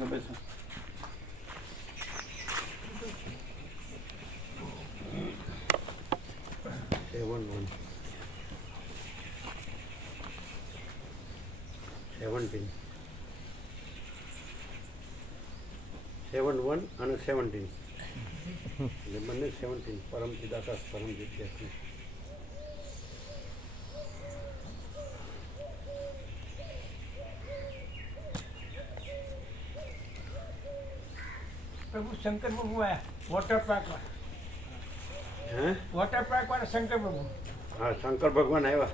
બેસો બેસો. Seven one અને 17 એટલે બંને 17 પરમચિદ આકાશ પરમચિદ જ્યોતિ. પ્રભુ શંકર પ્રભુ આયા વોટર પાર્ક વાળા. હે વોટર પાર્ક વાળા શંકર પ્રભુ. હા શંકર ભગવાન આવ્યા.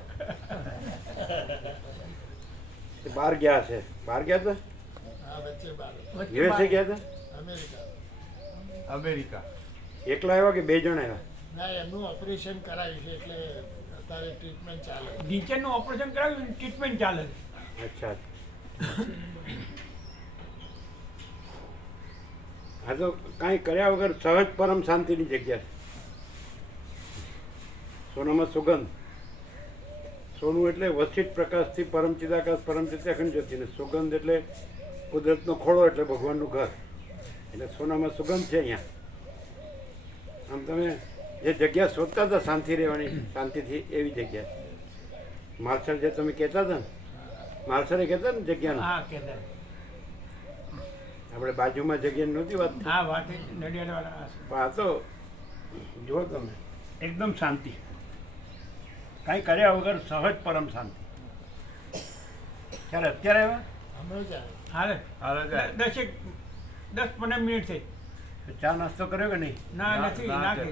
બહાર ગયા છે. બહાર ગયા હતા. યુએસએ ગયા હતા. અમેરિકા. એકલા આવ્યા કે 2 જણ આવ્યા? ના, એમનું ઓપરેશન કરાવ્યું છે એટલે અત્યારે ટ્રીટમેન્ટ ચાલે. ટીચરનું ઓપરેશન કરાવ્યું ટ્રીટમેન્ટ ચાલે. અચ્છા. હા તો કાંઈ કર્યા વગર સહજ પરમ શાંતિની જગ્યા છે. સોનામાં સુગંધ. સોનું એટલે વસિત પ્રકાશથી પરમચિદાકાશ પરમચિદ અખંડ જ્યોતિ ને સુગંધ એટલે કુદરતનો ખોળો એટલે ભગવાનનું ઘર. એટલે સોનામાં સુગંધ છે અહીંયા. આમ તમે જે જગ્યા શોધતા હતા શાંતિ રહેવાની શાંતિથી એવી જગ્યા. માલસર જે તમે કહેતા હતા ને માલસરે કહેતા ને જગ્યાનું. હા કહેતા. આપણે બાજુમાં જગ્યા નહોતી વાત. હા વાત નડિયાદવાળા. પણ આ તો જુઓ તમે એકદમ શાંતિ. કાંઈ કર્યા વગર સહજ પરમ શાંતિ. ક્યારે અત્યારે આવ્યા? હમણાં જ આવે. હાલે હાલે જાય. 10-15 મિનિટ થઈ. ચા નાસ્તો કર્યો કે નહીં? ના નથી ના કે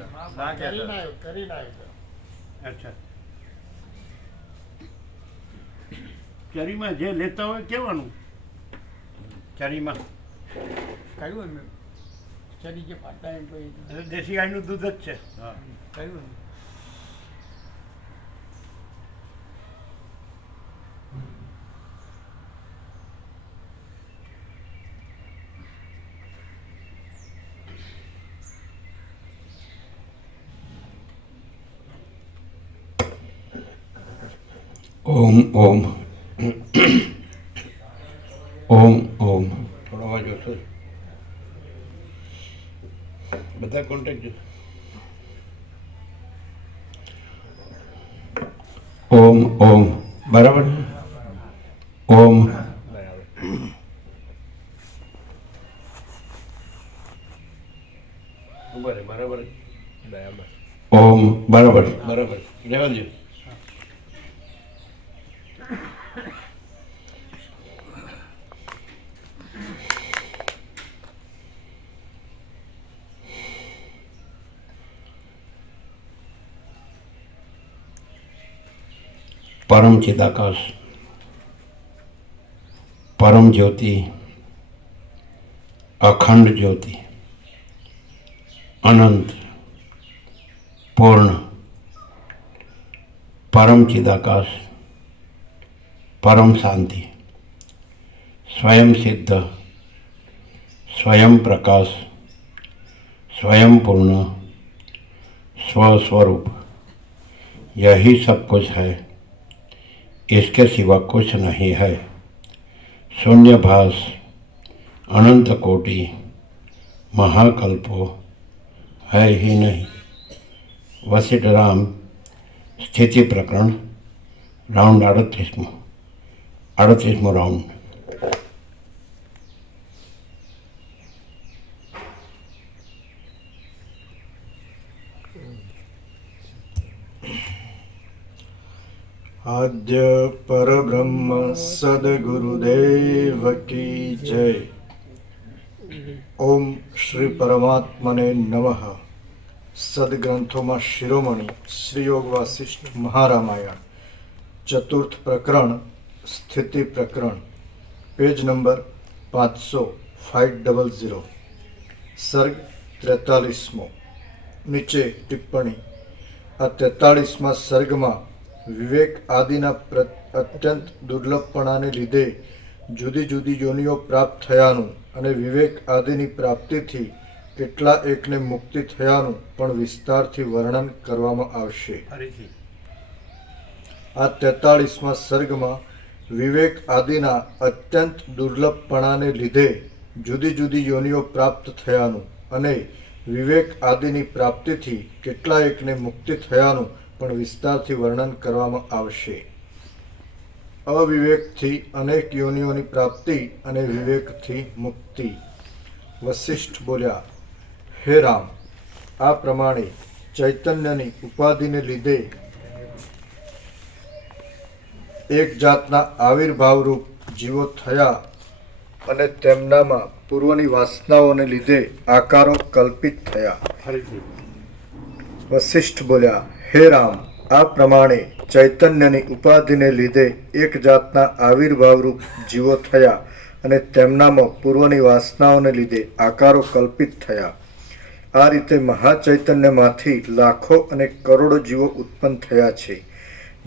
કરીને આવ્યો. અચ્છા. ચરીમાં જે લેતા હોય કેવાનું? ચરીમાં કહ્યું એમ ચડી જે પાડતા એમ કોઈ એટલે દેશી ગાયનું દૂધ જ છે. હા. કહ્યું એમ. ઓમ ઓમ ઓમ ઓમ. થોડો અવાજ ઓછો. બધા કોન્ટેક્ટ જો. ઓમ ઓમ બરાબર. ઓમ બરાબર. ઓમ બરાબર બરાબર. રહેવા દો. પરમ ચિદાકાશ પરમ જ્યોતિ અખંડ જ્યોતિ અનંત પૂર્ણ પરમ ચિદાકાશ પરમ શાંતિ સ્વયં સિદ્ધ स्वयं प्रकाश स्वयं पूर्ण स्वस्वरूप यही सब कुछ है, इसके सिवा कुछ नहीं है। शून्यभास अनंत कोटि महाकल्पो है ही नहीं। वशिष्ठ राम स्थिति प्रकरण राउंड 38मो राउंड। आद्य परब्रह्म सद्गुरुदेव की जय। ओम श्री परमात्मने नमः। सद्ग्रंथों में शिरोमणि श्री योग वासिष्ठ महारामायण चतुर्थ प्रकरण स्थिति प्रकरण पेज नंबर 500 सर्ग 43मो। नीचे टिप्पणी। आ 43मा सर्ग में विवेक आदिना अत्यंत दुर्लभपणाने लीधे जुदी जुदी योनिओ प्राप्त थयानुं अने विवेक आदिनी प्राप्तिथी કેટલા એકને મુક્તિ થયાનું પણ વિસ્તારથી વર્ણન કરવામાં આવશે। આ 43મા સર્ગમાં વિવેક આદિના અત્યંત દુર્લભપણાને લીધે જુદી જુદી યોનિઓ પ્રાપ્ત થયાનું અને વિવેક આદિની પ્રાપ્તિથી કેટલાયકને મુક્તિ થયાનું પણ વિસ્તારથી વર્ણન કરવામાં આવશે. અવિવેકથી અનેક યોનિઓની પ્રાપ્તિ અને વિવેકથી મુક્તિ. વશિષ્ઠ બોલ્યા, હે રામ, આ પ્રમાણે ચૈતન્યની ઉપાધિને લીધે એક જાતના આવિર્ભાવરૂપ જીવો થયા અને તેમનામાં પૂર્વની વાસનાઓને લીધે આકારો કલ્પિત થયા. ફરીથી વશિષ્ઠ બોલ્યા, હે રામ, આ પ્રમાણે ચૈતન્યની ઉપાધિને લીધે એક જાતના આવિર્ભાવરૂપ જીવો થયા અને તેમનામાં પૂર્વની વાસનાઓને લીધે આકારો કલ્પિત થયા. આ રીતે મહાચૈતન્યમાંથી લાખો અને કરોડો જીવો ઉત્પન્ન થયા છે.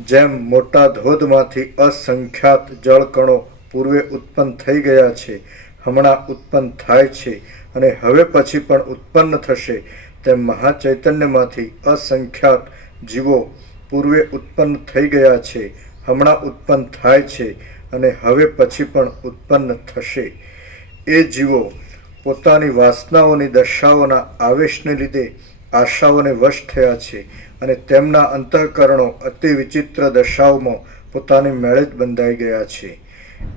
જેમ મોટા ધોધમાંથી અસંખ્યાત જળકણો પૂર્વે ઉત્પન્ન થઈ ગયા છે, હમણાં ઉત્પન્ન થાય છે અને હવે પછી પણ ઉત્પન્ન થશે, તેમ મહાચૈતન્યમાંથી અસંખ્યાત જીવો પૂર્વે ઉત્પન્ન થઈ ગયા છે, હમણાં ઉત્પન્ન થાય છે અને હવે પછી પણ ઉત્પન્ન થશે. એ જીવો પોતાની વાસનાઓની દશાઓના આવેશને લીધે આશાઓને વશ થયા છે અને તેમના અંતઃકરણો અતિ વિચિત્ર દશાઓમાં પોતાની મેળે જ બંધાઈ ગયા છે.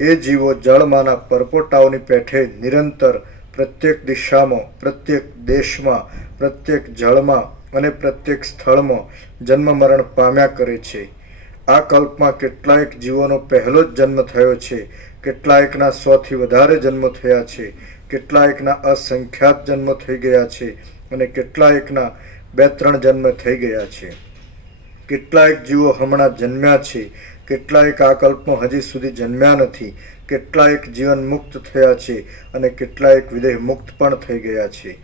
એ જીવો જળમાંના પરપોટાઓની પેઠે નિરંતર પ્રત્યેક દિશામાં, પ્રત્યેક દેશમાં, પ્રત્યેક જળમાં અને પ્રત્યેક સ્થળમાં જન્મ મરણ પામ્યા કરે છે. આ કલ્પમાં કેટલાયક જીવોનો પહેલો જ જન્મ થયો છે, કેટલાયકના 100થી વધારે જન્મ થયા છે, કેટલાયકના અસંખ્યાત જન્મ થઈ ગયા છે અને કેટલાયકના 2-3 જન્મ થઈ ગયા છે. કેટલાયક જીવો હમણાં જન્મ્યા છે, કેટલાયક આ કલ્પમાં હજી સુધી જન્મ્યા નથી, કેટલાયક જીવન મુક્ત થયા છે અને કેટલાયક વિદેહ મુક્ત પણ થઈ ગયા છે.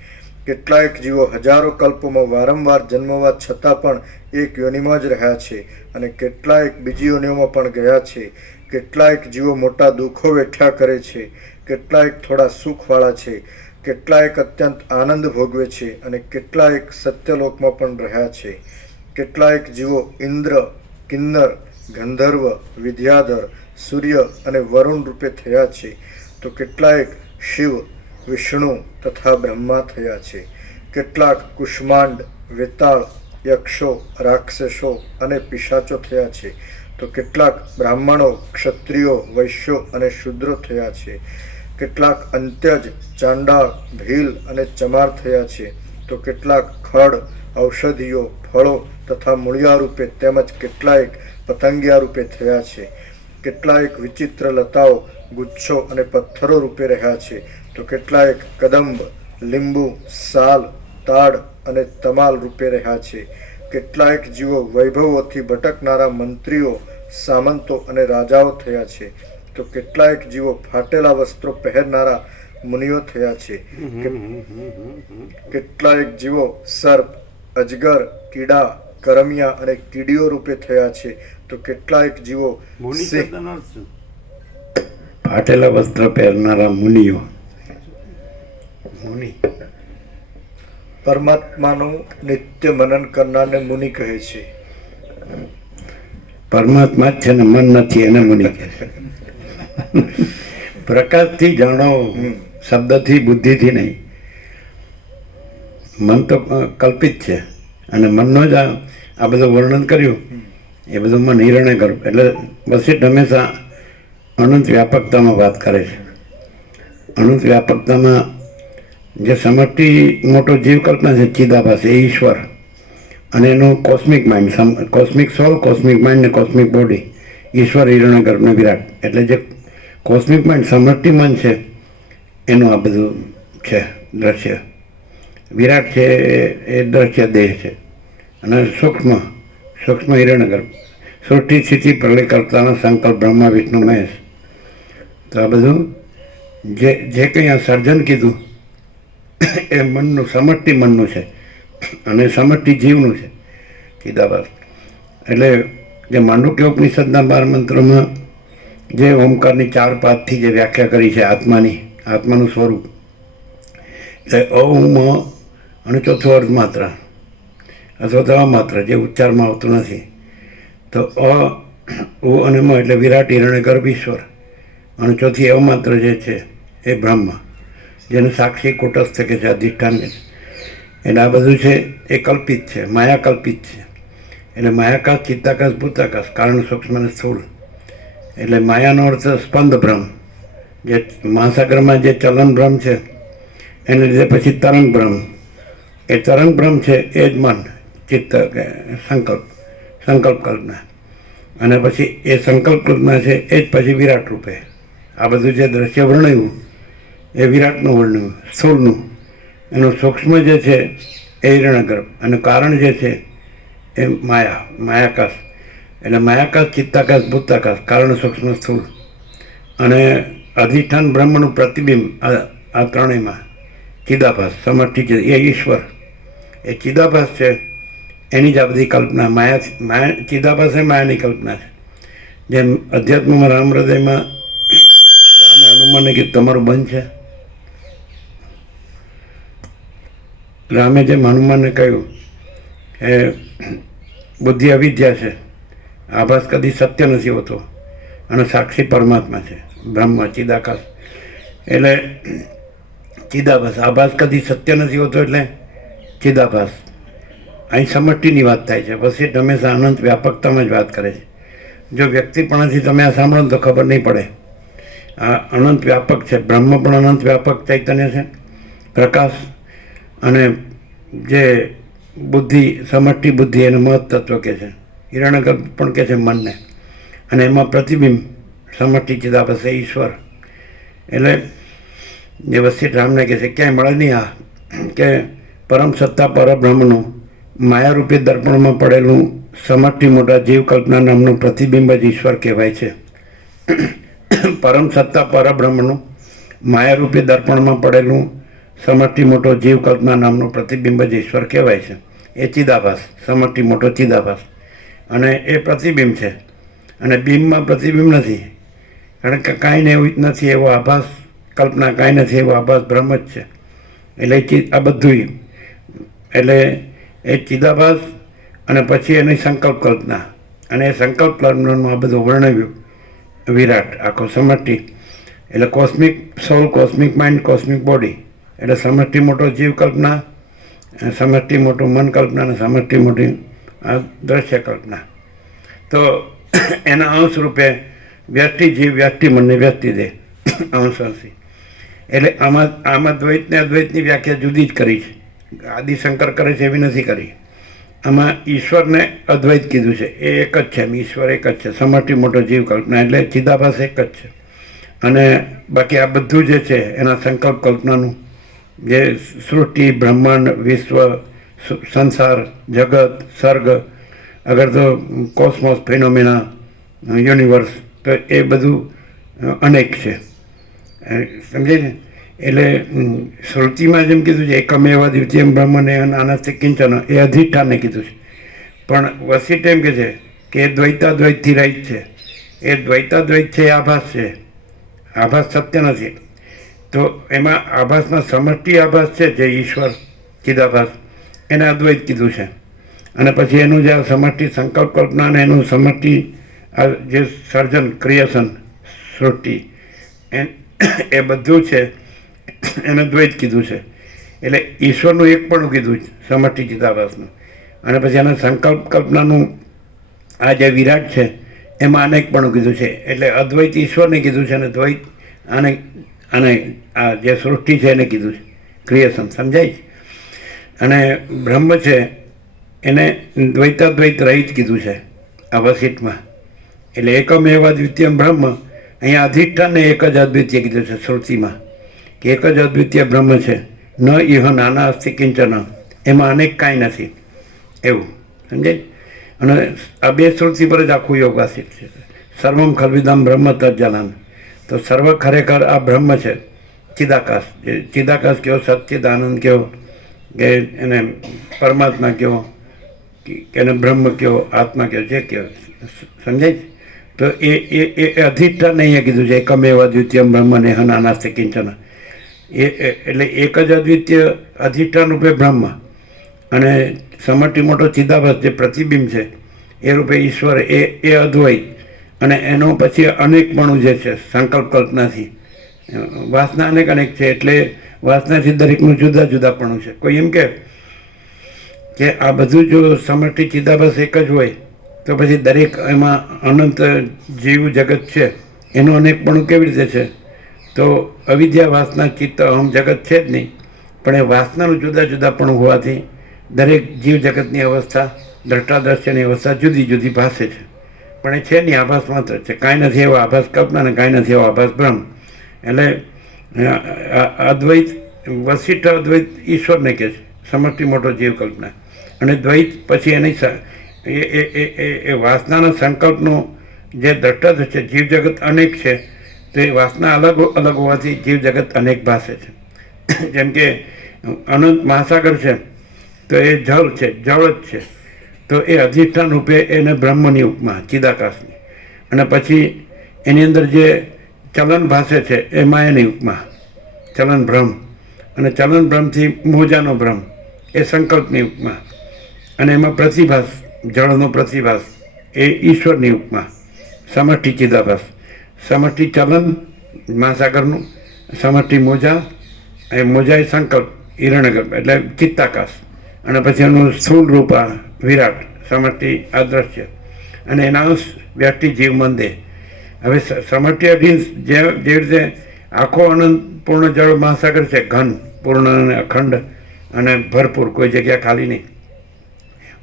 કેટલાયક જીવો હજારો કલ્પોમાં વારંવાર જન્મવા છતાં પણ એક યોનિમાં જ રહ્યા છે અને કેટલાયક બીજી યોનિઓમાં પણ ગયા છે. કેટલાયક જીવો મોટા દુઃખો વેઠ્યા કરે છે, કેટલાયક થોડા સુખવાળા છે, કેટલાયક અત્યંત આનંદ ભોગવે છે અને કેટલાયક સત્યલોકમાં પણ રહ્યા છે. કેટલાયક જીવો ઇન્દ્ર, કિન્નર, ગંધર્વ, વિદ્યાધર, સૂર્ય અને વરુણ રૂપે થયા છે, તો કેટલાયક શિવ, વિષ્ણુ તથા બ્રહ્મા થયા છે. કેટલાક કુષ્માંડ, વેતાળ, યક્ષો, રાક્ષસો અને પિશાચો થયા છે, તો કેટલાક બ્રાહ્મણો, ક્ષત્રિયો, વૈશ્યો અને શૂદ્રો થયા છે. કેટલાક અંત્યજ, ચાંડાળ, ભીલ અને ચમાર થયા છે, તો કેટલાક ખડ, ઔષધિઓ, ફળો તથા મૂળિયા રૂપે તેમજ કેટલાયક પતંગિયા રૂપે થયા છે. કેટલાયક વિચિત્ર લતાઓ, ગુચ્છો અને પથ્થરો રૂપે રહ્યા છે, તો કેટલાયક કદંબ, લીંબુ, સાલ, તાડ અને તમાલ રૂપે રહ્યા છે. કેટલાયક જીવો વૈભવોથી ભટકનારા મંત્રીઓ, સામંતો અને રાજાઓ થયા છે, તો કેટલાયક જીવો ફાટેલા વસ્ત્રો પહેરનારા મુનિઓ થયા છે. કેટલાયક જીવો સર્પ, અજગર, કીડા, કરમિયા અને કીડીઓ રૂપે થયા છે, તો કેટલાયક જીવો મુનિ સિંહ, શબ્દનો અર્થ શું? ફાટેલા વસ્ત્ર પહેરનારા મુનિઓ. મુનિ પરમાત્માનું નિત્ય મનન કરનારને મુનિ કહે છે. પરમાત્મા જ છે ને મન નથી, એને મુનિ કહે છે. પ્રકાશથી જાણો, શબ્દથી, બુદ્ધિથી નહીં. મન તો કલ્પિત છે અને મનનો જ આ બધું વર્ણન કર્યું એ બધું મન હિરણ્ય કર્યું. એટલે વશિષ્ઠ હંમેશા અનંત વ્યાપકતામાં વાત કરે છે. અનંત વ્યાપકતામાં જે સમષ્ટિ મોટો જીવ કલ્પના છે, ચિદાભાસ, એ ઈશ્વર અને એનું કોસ્મિક માઇન્ડ, કોસ્મિક સોલ, કોસ્મિક માઇન્ડ ને કોસ્મિક બોડી, ઈશ્વર, હિરણ્ય ગર્ભ ને વિરાટ. એટલે જે કોસ્મિક માઇન્ડ સમષ્ટિ મન છે એનું આ બધું છે દ્રશ્ય. વિરાટ છે એ દ્રશ્ય દેહ છે અને સૂક્ષ્મ હિરણ્ય ગર્ભ, સૃષ્ટિ સ્થિતિ પ્રલય કરતાના સંકલ્પ બ્રહ્મા વિષ્ણુ મહેશ. તો આ બધું જે કંઈ આ સર્જન કીધું એ મનનું, સમષ્ટિ મનનું છે અને સમષ્ટિ જીવનું છે, ચિદાભાસ. એટલે જે માંડુક્ય ઉપનિષદના 12 મંત્રોમાં જે ઓમકારની 4 પાદથી જે વ્યાખ્યા કરી છે આત્માની, આત્માનું સ્વરૂપ, એટલે અઉમ અને ચોથો અર્ધ માત્ર અથવા તો અમાત્ર, જે ઉચ્ચારમાં આવતું નથી. તો ઉ અને મ એટલે વિરાટ, હિરણ્ય ગર્ભ, ઈશ્વર, અને ચોથી અવમાત્ર જે છે એ બ્રહ્મ. જેને સાક્ષી કુટસ્થ કે છે, અધિષ્ઠાન કે છે. એટલે આ બધું છે એ કલ્પિત છે, માયા કલ્પિત છે. એટલે માયાકાશ, ચિત્તાકાશ, ભૂતાકાશ, કારણ સૂક્ષ્મ અને સ્થૂળ. એટલે માયાનો અર્થ સ્પંદ ભ્રમ, જે મહાસાગરમાં જે ચલન ભ્રમ છે એને લીધે પછી તરંગ ભ્રમ. એ તરંગ ભ્રમ છે એ જ મન, ચિત્ત, સંકલ્પ કલ્પના. અને પછી એ સંકલ્પ કલ્પના છે એ જ પછી વિરાટ રૂપે. આ બધું જે દ્રશ્ય વર્ણવ્યું એ વિરાટનું વર્ણવ્યું, સ્થૂળનું. એનું સૂક્ષ્મ જે છે એ હિરણ્યગર્ભ, અને કારણ જે છે એ માયાકાશ. એટલે માયાકાશ, ચિત્તાકાશ, ભૂતાકાશ, કારણ સૂક્ષ્મ સ્થૂળ. અને અધિષ્ઠાન બ્રહ્મનું પ્રતિબિંબ આ ત્રણેયમાં ચિદાભાસ, સમષ્ટિ એ ઈશ્વર. એ ચિદાભાસ છે એની જ આ બધી કલ્પના. માયા ચિદાભાસ એ માયાની કલ્પના છે. જેમ અધ્યાત્મમાં રામ હૃદયમાં રામે હનુમાનને કીધું તમારું બંધ છે. રામે જેમ હનુમાનને કહ્યું એ બુદ્ધિ અવિદ્યા છે, આભાસ કદી સત્ય નથી હોતો, અને સાક્ષી પરમાત્મા છે, બ્રહ્મ, ચિદાકાશ. એટલે ચિદાભાસ, આભાસ કદી સત્ય નથી હોતો એટલે ચિદાભાસ. અહીં સમષ્ટિની વાત થાય છે. વશિષ્ઠ હંમેશા અનંત વ્યાપકતામાં જ વાત કરે છે. જો વ્યક્તિપણાથી તમે આ સાંભળો તો ખબર નહીં પડે. આ અનંત વ્યાપક છે. બ્રહ્મ પણ અનંત વ્યાપક ચૈતન્ય છે, પ્રકાશ. અને જે બુદ્ધિ, સમષ્ટિ બુદ્ધિ એને મહત તત્વ કહે છે, હિરણ્યગર્ભ પણ કહે છે મનને. અને એમાં પ્રતિબિંબ સમષ્ટિ ચિદાભાસ એ ઈશ્વર. એટલે જે વશિષ્ઠ રામને કહે છે ક્યાંય મળે નહીં આ કે પરમ સત્તા પરબ્રહ્મનું માયારૂપી દર્પણમાં પડેલું સમષ્ટિ મોટા જીવ કલ્પના નામનું પ્રતિબિંબ જ ઈશ્વર કહેવાય છે. પરમ સત્તા પરબ્રહ્મનું માયારૂપી દર્પણમાં પડેલું સમષ્ટિ મોટો જીવ કલ્પના નામનું પ્રતિબિંબ જ ઈશ્વર કહેવાય છે. એ ચિદાભાસ, સમષ્ટિ મોટો ચિદાભાસ. અને એ પ્રતિબિંબ છે. અને બિંબમાં પ્રતિબિંબ નથી, કારણ કે કાંઈ ને એવું નથી એવો આભાસ, કલ્પના કાંઈ નથી એવો આભાસ, બ્રહ્મ જ છે. એટલે આ બધું એટલે એ ચિદાભાસ. અને પછી એની સંકલ્પ કલ્પના, અને એ સંકલ્પ કલ્પનાનું આ બધું વર્ણવ્યું વિરાટ, આખો સમષ્ટિ. એટલે કોસ્મિક સોલ, કોસ્મિક માઇન્ડ, કોસ્મિક બોડી. એટલે સમષ્ટિ મોટો જીવ કલ્પના, સમષ્ટિ મોટું મન કલ્પના, અને સમષ્ટિ મોટી આ દ્રશ્ય કલ્પના. તો એના અંશ રૂપે વ્યષ્ટિ જીવ, વ્યષ્ટિ મનને વ્યષ્ટિ દે, અંશથી. એટલે આમાં દ્વૈતને અદ્વૈતની વ્યાખ્યા જુદી જ કરી છે. આદિશંકર કરે છે એવી નથી કરી. આમાં ઈશ્વરને અદ્વૈત કીધું છે, એ એક જ છે, ઈશ્વર એક જ છે, સમષ્ટિ મોટો જીવ કલ્પના, એટલે ચિદાભાસ એક જ છે. અને બાકી આ બધું જે છે એના સંકલ્પ કલ્પનાનું, જે સૃષ્ટિ, બ્રહ્માંડ, વિશ્વ, સંસાર, જગત, સર્ગ, અગર તો કોસ્મોસ, ફિનોમિના, યુનિવર્સ, તો એ બધું અનેક છે. સમજે છે? એટલે શ્રુતિમાં જેમ કીધું છે એકમેવ દ્વિતીયમ બ્રહ્મને નાનસ્તે કિંચન, એ અધિષ્ઠાનને કીધું છે. પણ વશિષ્ઠ એમ કે છે કે એ દ્વૈતાદ્વૈતથી રહિત છે. એ દ્વૈતાદ્વૈત છે એ આભાસ છે, આભાસ સત્ય નથી. તો એમાં આભાસમાં સમષ્ટિ આભાસ છે જે ઈશ્વર ચિદાભાસ, એને અદ્વૈત કીધું છે. અને પછી એનું જે સમષ્ટિ સંકલ્પ કલ્પના અને એનું સમષ્ટિ આ જે સર્જન, ક્રિએશન, સૃષ્ટિ, એ બધું છે એને દ્વૈત કીધું છે. એટલે ઈશ્વરનું એક પણ કીધું છે, સમષ્ટિ ચિદાભાસનું. અને પછી એના સંકલ્પ કલ્પનાનું આ જે વિરાટ છે એમાં અનેક પણ કીધું છે. એટલે અદ્વૈત ઈશ્વરને કીધું છે, અને દ્વૈત અને આ જે સૃષ્ટિ છે એને કીધું છે, ક્રિએશન. સમજાય છે? અને બ્રહ્મ છે એને દ્વૈતાદ્વૈત રહિત કીધું છે આ વશિષ્ઠમાં. એટલે એકમેવ દ્વિતીયમ બ્રહ્મ, અહીંયા અધિષ્ઠાનને એક જ અદ્વિતીય કીધું છે શ્રુતિમાં, કે એક જ અદ્વિતીય બ્રહ્મ છે. ન ઇહ નાના અસ્તિ કિંચન, એમાં અનેક કાંઈ નથી એવું. સમજાય? અને આ બે શ્રુતિ પર જ આખું યોગાસિત છે. સર્વમ ખલ્વિદમ બ્રહ્મ તજ્જનન. તો સર્વ ખરેખર આ બ્રહ્મ છે, ચિદાકાશ. ચિદાકાશ કયો, સચ્ચિદાનંદ કયો, કે એને પરમાત્મા કયો, કે એને બ્રહ્મ કયો, આત્મા કયો, જે કયો. સમજાય? તો એ અધિષ્ઠાન અહીંયા કીધું છે એકમેવ દ્વિતીયમ બ્રહ્મ નેહ નાનાસ્તે કિંચન. એટલે એક જ અદ્વિતીય અધિષ્ઠાન રૂપે બ્રહ્મ, અને સમષ્ટિ મોટો ચિદાભાસ જે પ્રતિબિંબ છે એ રૂપે ઈશ્વર, એ અદ્વૈત. અને એનો પછી અનેકપણું જે છે સંકલ્પ કલ્પનાથી, વાસના અનેક છે. એટલે વાસનાથી દરેકનું જુદા જુદાપણું છે. કોઈ એમ કે આ બધું જો સમષ્ટિ ચિદાભાસ એક જ હોય તો પછી દરેક એમાં અનંત જીવ જગત છે એનું અનેકપણું કેવી રીતે છે? તો અવિદ્યા વાસના ચિત્ત અહમ જગત છે જ નહીં, પણ એ વાસનાનું જુદા જુદાપણું હોવાથી દરેક જીવ જગતની અવસ્થા, દ્રષ્ટાદ્રશ્યની અવસ્થા જુદી જુદી ભાસે છે. પણ એ છે નહીં, આભાસ માત્ર છે. કાંઈ નથી એવો આભાસ કલ્પના ને કાંઈ નથી એવો આભાસ બ્રહ્મ. એટલે અદ્વૈત, વશિષ્ઠ અદ્વૈત ઈશ્વરને કહે છે, સમષ્ટિ મોટો જીવ કલ્પના. અને દ્વૈત પછી એની એ વાસનાના સંકલ્પનું જે દ્રષ્ટાદ્રશ્ય જીવ જગત અનેક છે, તો એ વાસના અલગ અલગ હોવાથી જીવ જગત અનેક ભાસે છે. જેમ કે અનંત મહાસાગર છે તો એ જળ છે, જળ જ છે, તો એ અધિષ્ઠાન રૂપે એને બ્રહ્મની ઉપમા, ચિદાકાશની. અને પછી એની અંદર જે ચલન ભાસે છે એ માયાની ઉપમા, ચલન ભ્રમ. અને ચલન ભ્રમથી મોજાનો ભ્રમ એ સંકલ્પની ઉપમા. અને એમાં પ્રતિભાસ, જળનો પ્રતિભાસ એ ઈશ્વરની ઉપમા, સમષ્ટિ ચિદાભાસ. સમષ્ટિ ચલન મહાસાગરનું, સમષ્ટિ મોજા, એ મોજા એ સંકલ્પ હિરણ્યગર્ભ એટલે ચિત્તાકાશ. અને પછી એનું સ્થૂળ રૂપ આ વિરાટ, સમષ્ટિ અદ્રશ્ય. અને એના અંશ વ્યક્તિ જીવ મન દેહ. હવે સમષ્ટિ અધીન જેવી રીતે આખો અનંત પૂર્ણ જળ મહાસાગર છે, ઘન, પૂર્ણ અને અખંડ અને ભરપૂર, કોઈ જગ્યા ખાલી નહીં.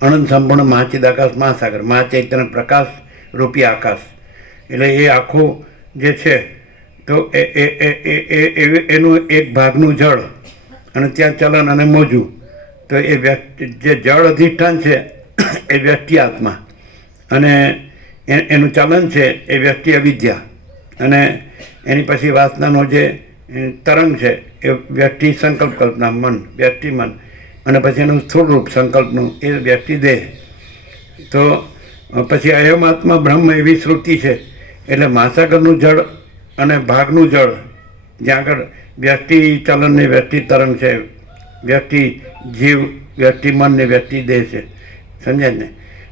અનંત સંપૂર્ણ મહાચિદાકાશ મહાસાગર, મહાચૈતન્ય પ્રકાશ રૂપી આકાશ. એટલે એ આખું જે છે તો એનું એક ભાગનું જળ અને ત્યાં ચલન અને મોજું. તો એ વ્યક્તિ જે જળ અધિષ્ઠાન છે એ વ્યક્તિ આત્મા, અને એનું ચલન છે એ વ્યક્તિ અવિદ્યા, અને એની પછી વાસનાનો જે તરંગ છે એ વ્યક્તિ સંકલ્પ કલ્પના મન, વ્યક્તિ મન. અને પછી એનું સ્થૂળ રૂપ સંકલ્પનું એ વ્યક્તિ દેહ. તો પછી અયમાત્મા બ્રહ્મ એવી શ્રુતિ છે. એટલે મહાસાગરનું જળ અને ભાગનું જળ, જ્યાં આગળ વ્યક્તિ ચલન ને વ્યક્તિ તરંગ છે, વ્યક્તિ જીવ, વ્યક્તિ મન ને વ્યક્તિ દેહ છે, સમજાય ને?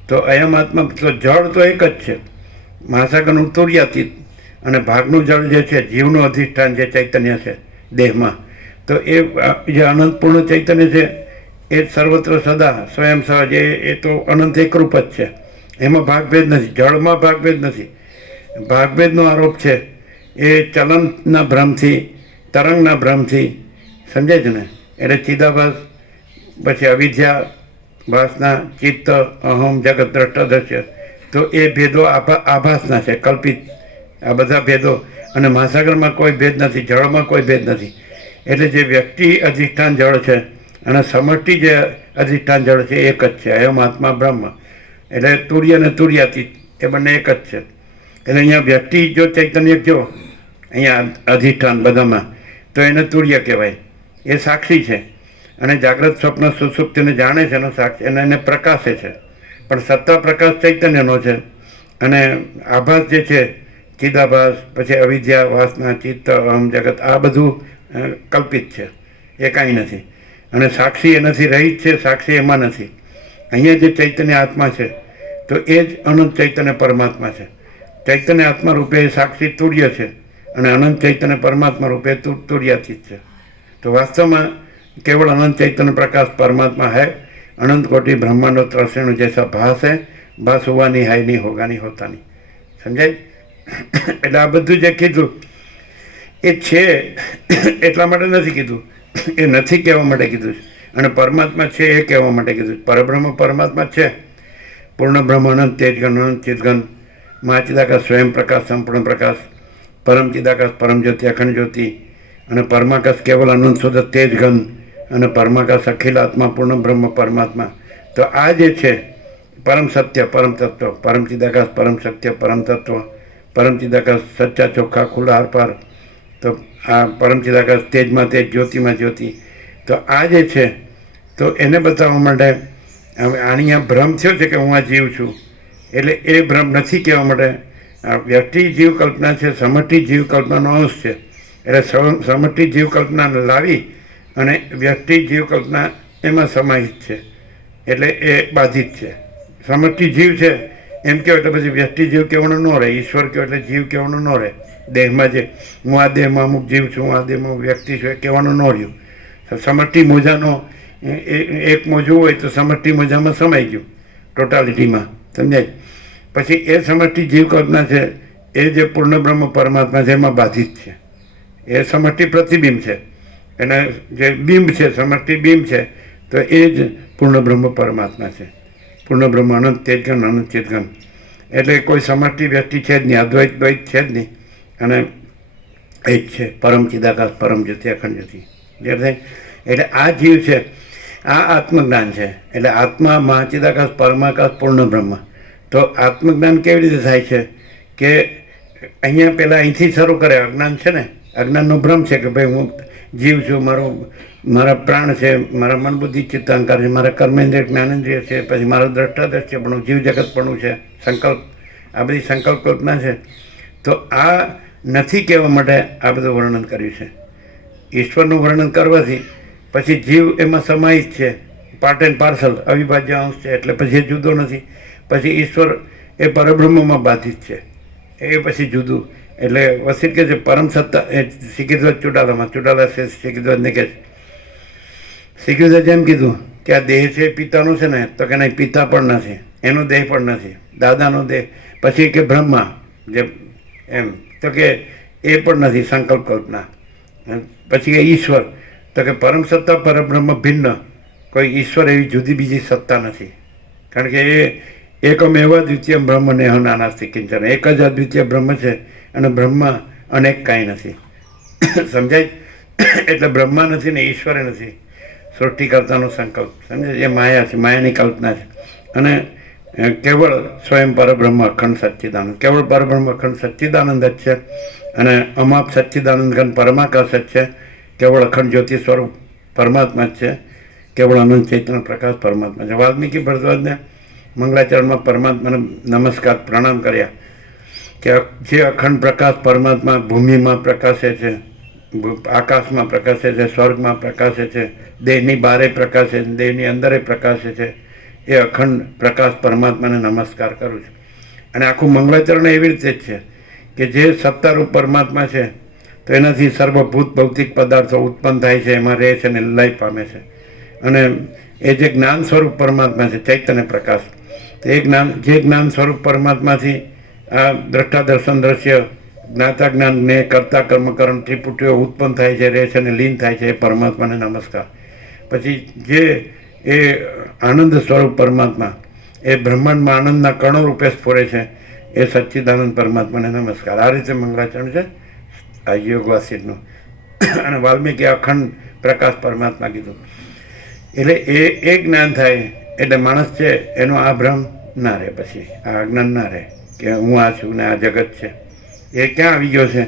તો અયમાત્મા તો જળ તો એક જ છે, મહાસાગરનું તુર્યાતીત. અને ભાગનું જળ જે છે જીવનું અધિષ્ઠાન જે ચૈતન્ય છે દેહમાં, તો એ જે અનંતપૂર્ણ ચૈતન્ય છે એ સર્વત્ર સદા સ્વયં સહજ, એ તો અનંત એકરૂપ જ છે. એમાં ભાગભેદ નથી, જળમાં ભાગભેદ નથી. ભાગભેદનો આરોપ છે એ ચલનના ભ્રમથી, તરંગના ભ્રમથી, સમજાય છે ને? એટલે ચિદાભાસ, પછી અવિદ્યા, વાસના, ચિત્ત, અહમ, જગત, દ્રષ્ટાદ્રશ્ય, તો એ ભેદો આભાસના છે, કલ્પિત. આ બધા ભેદો. અને મહાસાગરમાં કોઈ ભેદ નથી, જળમાં કોઈ ભેદ નથી. એટલે જે વ્યક્તિ અધિષ્ઠાન જળ છે અને સમષ્ટિ જે અધિષ્ઠાન જળ છે એક જ છે, અયમ આત્મા બ્રહ્મ. એટલે તુર્ય અને તુર્યાતીત એ બંને એક જ છે. એટલે અહીંયા વ્યક્તિ જો ચૈતન્ય જો અહીંયા અધિષ્ઠાન બધામાં, તો એને તુર્ય કહેવાય, એ સાક્ષી છે. અને જાગ્રત સ્વપ્ન સુસુપ્તિને જાણે છે એનો સાક્ષી, એને પ્રકાશે છે. પણ સત્તા પ્રકાશ ચૈતન્યનો છે. અને આભાસ જે છે ચિદાભાસ, પછી અવિદ્યા, વાસના, ચિત્ત, અહમ, જગત, આ બધું કલ્પિત છે, એ કાંઈ નથી. અને સાક્ષી એ નથી, રહિત છે, સાક્ષી એમાં નથી. અહીંયા જે ચૈતન્ય આત્મા છે તો એ જ અનંત ચૈતન્ય પરમાત્મા છે. ચૈતન્ય આત્મા રૂપે એ સાક્ષી તુર્ય છે, અને અનંત ચૈતન્ય પરમાત્મા રૂપે તુર્યાતીત છે. તો વાસ્તવમાં केवल अनंत चैतन्य प्रकाश परमात्मा है। अनंत कोटि ब्रह्मांडो त्रसेणु जैसा भास है, भास हुआ नहीं, है नहीं, होगा नहीं, होता नहीं। समझाय? એટલે આ બધું જે કીધું એ છે એટલા માટે નથી કીધું, એ નથી કહેવા માટે કીધું છે. અને પરમાત્મા છે એ કહેવા માટે કીધું છે. પરબ્રહ્મ પરમાત્મા છે, પૂર્ણ બ્રહ્મ, અનંત તેજઘન, અનંત ચિદઘન, મહાચિદાકાશ, સ્વયં પ્રકાશ, સંપૂર્ણ પ્રકાશ, પરમ ચિદાકાશ, પરમ જ્યોતિ, અખંડ જ્યોતિ, અને પરમાકાશ કેવલ અનંત શુદ્ધ તેજઘન, અને પરમાકાશ અખિલ આત્મા, પૂર્ણ બ્રહ્મ પરમાત્મા. તો આ જે છે પરમ સત્ય, પરમ તત્વ, પરમ ચિદાકાશ, પરમ સત્ય, પરમ તત્વ, પરમ ચિદાકાશ, સચ્ચા ચોખ્ખા ખુલ્લા આરપાર. તો આ પરમ ચિદાકાશ તેજમાં તેજ, જ્યોતિમાં જ્યોતિ. તો આ જે છે તો એને બતાવવા માટે હવે આની આ ભ્રમ થયો છે કે હું આ જીવ છું, એટલે એ ભ્રમ નથી કહેવા માટે આ વ્યક્તિ જીવ કલ્પના છે, સમષ્ટિ જીવ કલ્પનાનો અંશ છે. એટલે સમષ્ટિ જીવ કલ્પના લાવી અને વ્યક્તિ જીવ કલ્પના એમાં સમાહિત છે, એટલે એ બાધિત છે. સમષ્ટિ જીવ છે એમ કહો એટલે પછી વ્યક્તિ જીવ કહેવાનો ન રહે, ઈશ્વર કહો એટલે જીવ કહેવાનો ન રહે. દેહમાં જે હું આ દેહમાં અમુક જીવ છું, હું આ દેહમાં વ્યક્તિ છું એ કહેવાનું ન રહ્યું. સમષ્ટિ મોજાનો એક મોજું હોય તો સમષ્ટિ મોજામાં સમાઈ ગયું ટોટાલિટીમાં, સમજાય. પછી એ સમષ્ટિ જીવ કલ્પના છે એ જે પૂર્ણ બ્રહ્મ પરમાત્મા છે એમાં બાધિત છે. એ સમષ્ટિ પ્રતિબિંબ છે, એને જે બિંબ છે સમષ્ટિ બિંબ છે, તો એ જ પૂર્ણ બ્રહ્મ પરમાત્મા છે. પૂર્ણ બ્રહ્મ અનંત તેજગન અનંત ચેતગન, એટલે કોઈ સમષ્ટિ વ્યક્તિ છે જ નહીં, અદ્વૈત દ્વૈત છે જ નહીં, અને એ જ છે પરમ ચિદાકાશ પરમ જ્યોતિ અખંડ જ્યોતિ. એટલે આ જીવ છે, આ આત્મજ્ઞાન છે. એટલે આત્મા મહાચિદાકાશ પરમાકાશ પૂર્ણ બ્રહ્મ. તો આત્મજ્ઞાન કેવી રીતે થાય છે કે અહીંયા પહેલાં અહીંથી શરૂ કરે. અજ્ઞાન છે ને, અજ્ઞાનનો ભ્રમ છે કે ભાઈ હું જીવ છું, મારા પ્રાણ છે, મારા મન બુદ્ધિ ચિત્ત અહંકાર છે, મારા કર્મેન્દ્રિય જ્ઞાનેન્દ્રિય છે, પછી મારું દ્રષ્ટાદ્રશ્ય પણ જીવ જગતપણું છે, સંકલ્પ, આ બધી સંકલ્પ કલ્પના છે. તો આ નથી કહેવા માટે આ બધું વર્ણન કર્યું છે. ઈશ્વરનું વર્ણન કરવાથી પછી જીવ એમાં સમાહિત છે, પાર્ટ એન્ડ પાર્સલ, અવિભાજ્ય અંશ છે, એટલે પછી એ જુદો નથી. પછી ઈશ્વર એ પરબ્રહ્મમાં બાધિત છે, એ પછી જુદું. એટલે વસિત કહે છે પરમ સત્તા, એ શીખીધ્વજ ચુડાલા છે શીખીધ્વજને કહે છે. શીખીધ્વજ એમ કીધું કે આ દેહ છે પિતાનો છે ને, તો કે નહીં, પિતા પણ નથી, એનો દેહ પણ નથી, દાદાનો દેહ. પછી કે બ્રહ્મા જે એમ, તો કે એ પણ નથી, સંકલ્પ કલ્પના. પછી કે ઈશ્વર, તો કે પરમ સત્તા પરબ્રહ્મ ભિન્ન, કોઈ ઈશ્વર એવી જુદી બીજી સત્તા નથી. કારણ કે એ એકમેવ દ્વિતીય બ્રહ્મ નેહ નાનાસ્તિ કિંચન, એક જ અદ્વિતીય બ્રહ્મ છે, અને બ્રહ્મા અનેક કાંઈ નથી. સમજાય? એટલે બ્રહ્મા નથી ને ઈશ્વરે નથી, સૃષ્ટિકર્તાનો સંકલ્પ, સમજાય? એ માયા છે, માયાની કલ્પના છે. અને કેવળ સ્વયં પરબ્રહ્મ અખંડ સચ્ચિદાનંદ, કેવળ પરબ્રહ્મ અખંડ સચ્ચિદાનંદ જ છે. અને અમાપ સચ્ચિદાનંદ ઘન પરમાકાશ જ છે, કેવળ અખંડ જ્યોતિ સ્વરૂપ પરમાત્મા જ છે, કેવળ અનંત ચૈતન્ય પ્રકાશ પરમાત્મા છે. વાલ્મીકી ભરદ્વાજને મંગળાચરણમાં પરમાત્માને નમસ્કાર પ્રણામ કર્યા કે જે અખંડ પ્રકાશ પરમાત્મા ભૂમિમાં પ્રકાશે છે, આકાશમાં પ્રકાશે છે, સ્વર્ગમાં પ્રકાશે છે, દેહની બહારે પ્રકાશે છે, દેહની અંદરે પ્રકાશે છે, એ અખંડ પ્રકાશ પરમાત્માને નમસ્કાર કરું છું. અને આખું મંગળાચરણ એવી રીતે જ છે કે જે સત્તારૂપ પરમાત્મા છે, તો એનાથી સર્વભૂત ભૌતિક પદાર્થો ઉત્પન્ન થાય છે, એમાં રહે છે અને લય પામે છે. અને એ જે જ્ઞાન સ્વરૂપ પરમાત્મા છે, ચૈતન્ય પ્રકાશ, તો એ જે જ્ઞાન સ્વરૂપ પરમાત્માથી આ દ્રષ્ટા દર્શન દ્રશ્ય જ્ઞાતા જ્ઞાન જ્ઞેય કર્તા કર્મકરણ ત્રિપુટીઓ ઉત્પન્ન થાય છે, રહે છે અને લીન થાય છે, એ પરમાત્માને નમસ્કાર. પછી જે એ આનંદ સ્વરૂપ પરમાત્મા, એ બ્રહ્માંડમાં આનંદના કણો રૂપે સ્ફુરે છે, એ સચ્ચિદાનંદ પરમાત્માને નમસ્કાર. આ રીતે મંગળાચરણ છે આ યોગવાસિતનું. અને વાલ્મીકી અખંડ પ્રકાશ પરમાત્મા કીધું. એટલે એ જ્ઞાન થાય એટલે માણસ છે એનો આ ભ્રમ ના રહે, પછી આ અજ્ઞાન ના રહે કે હું આ છું ને આ જગત છે. એ ક્યાં આવી ગયો છે?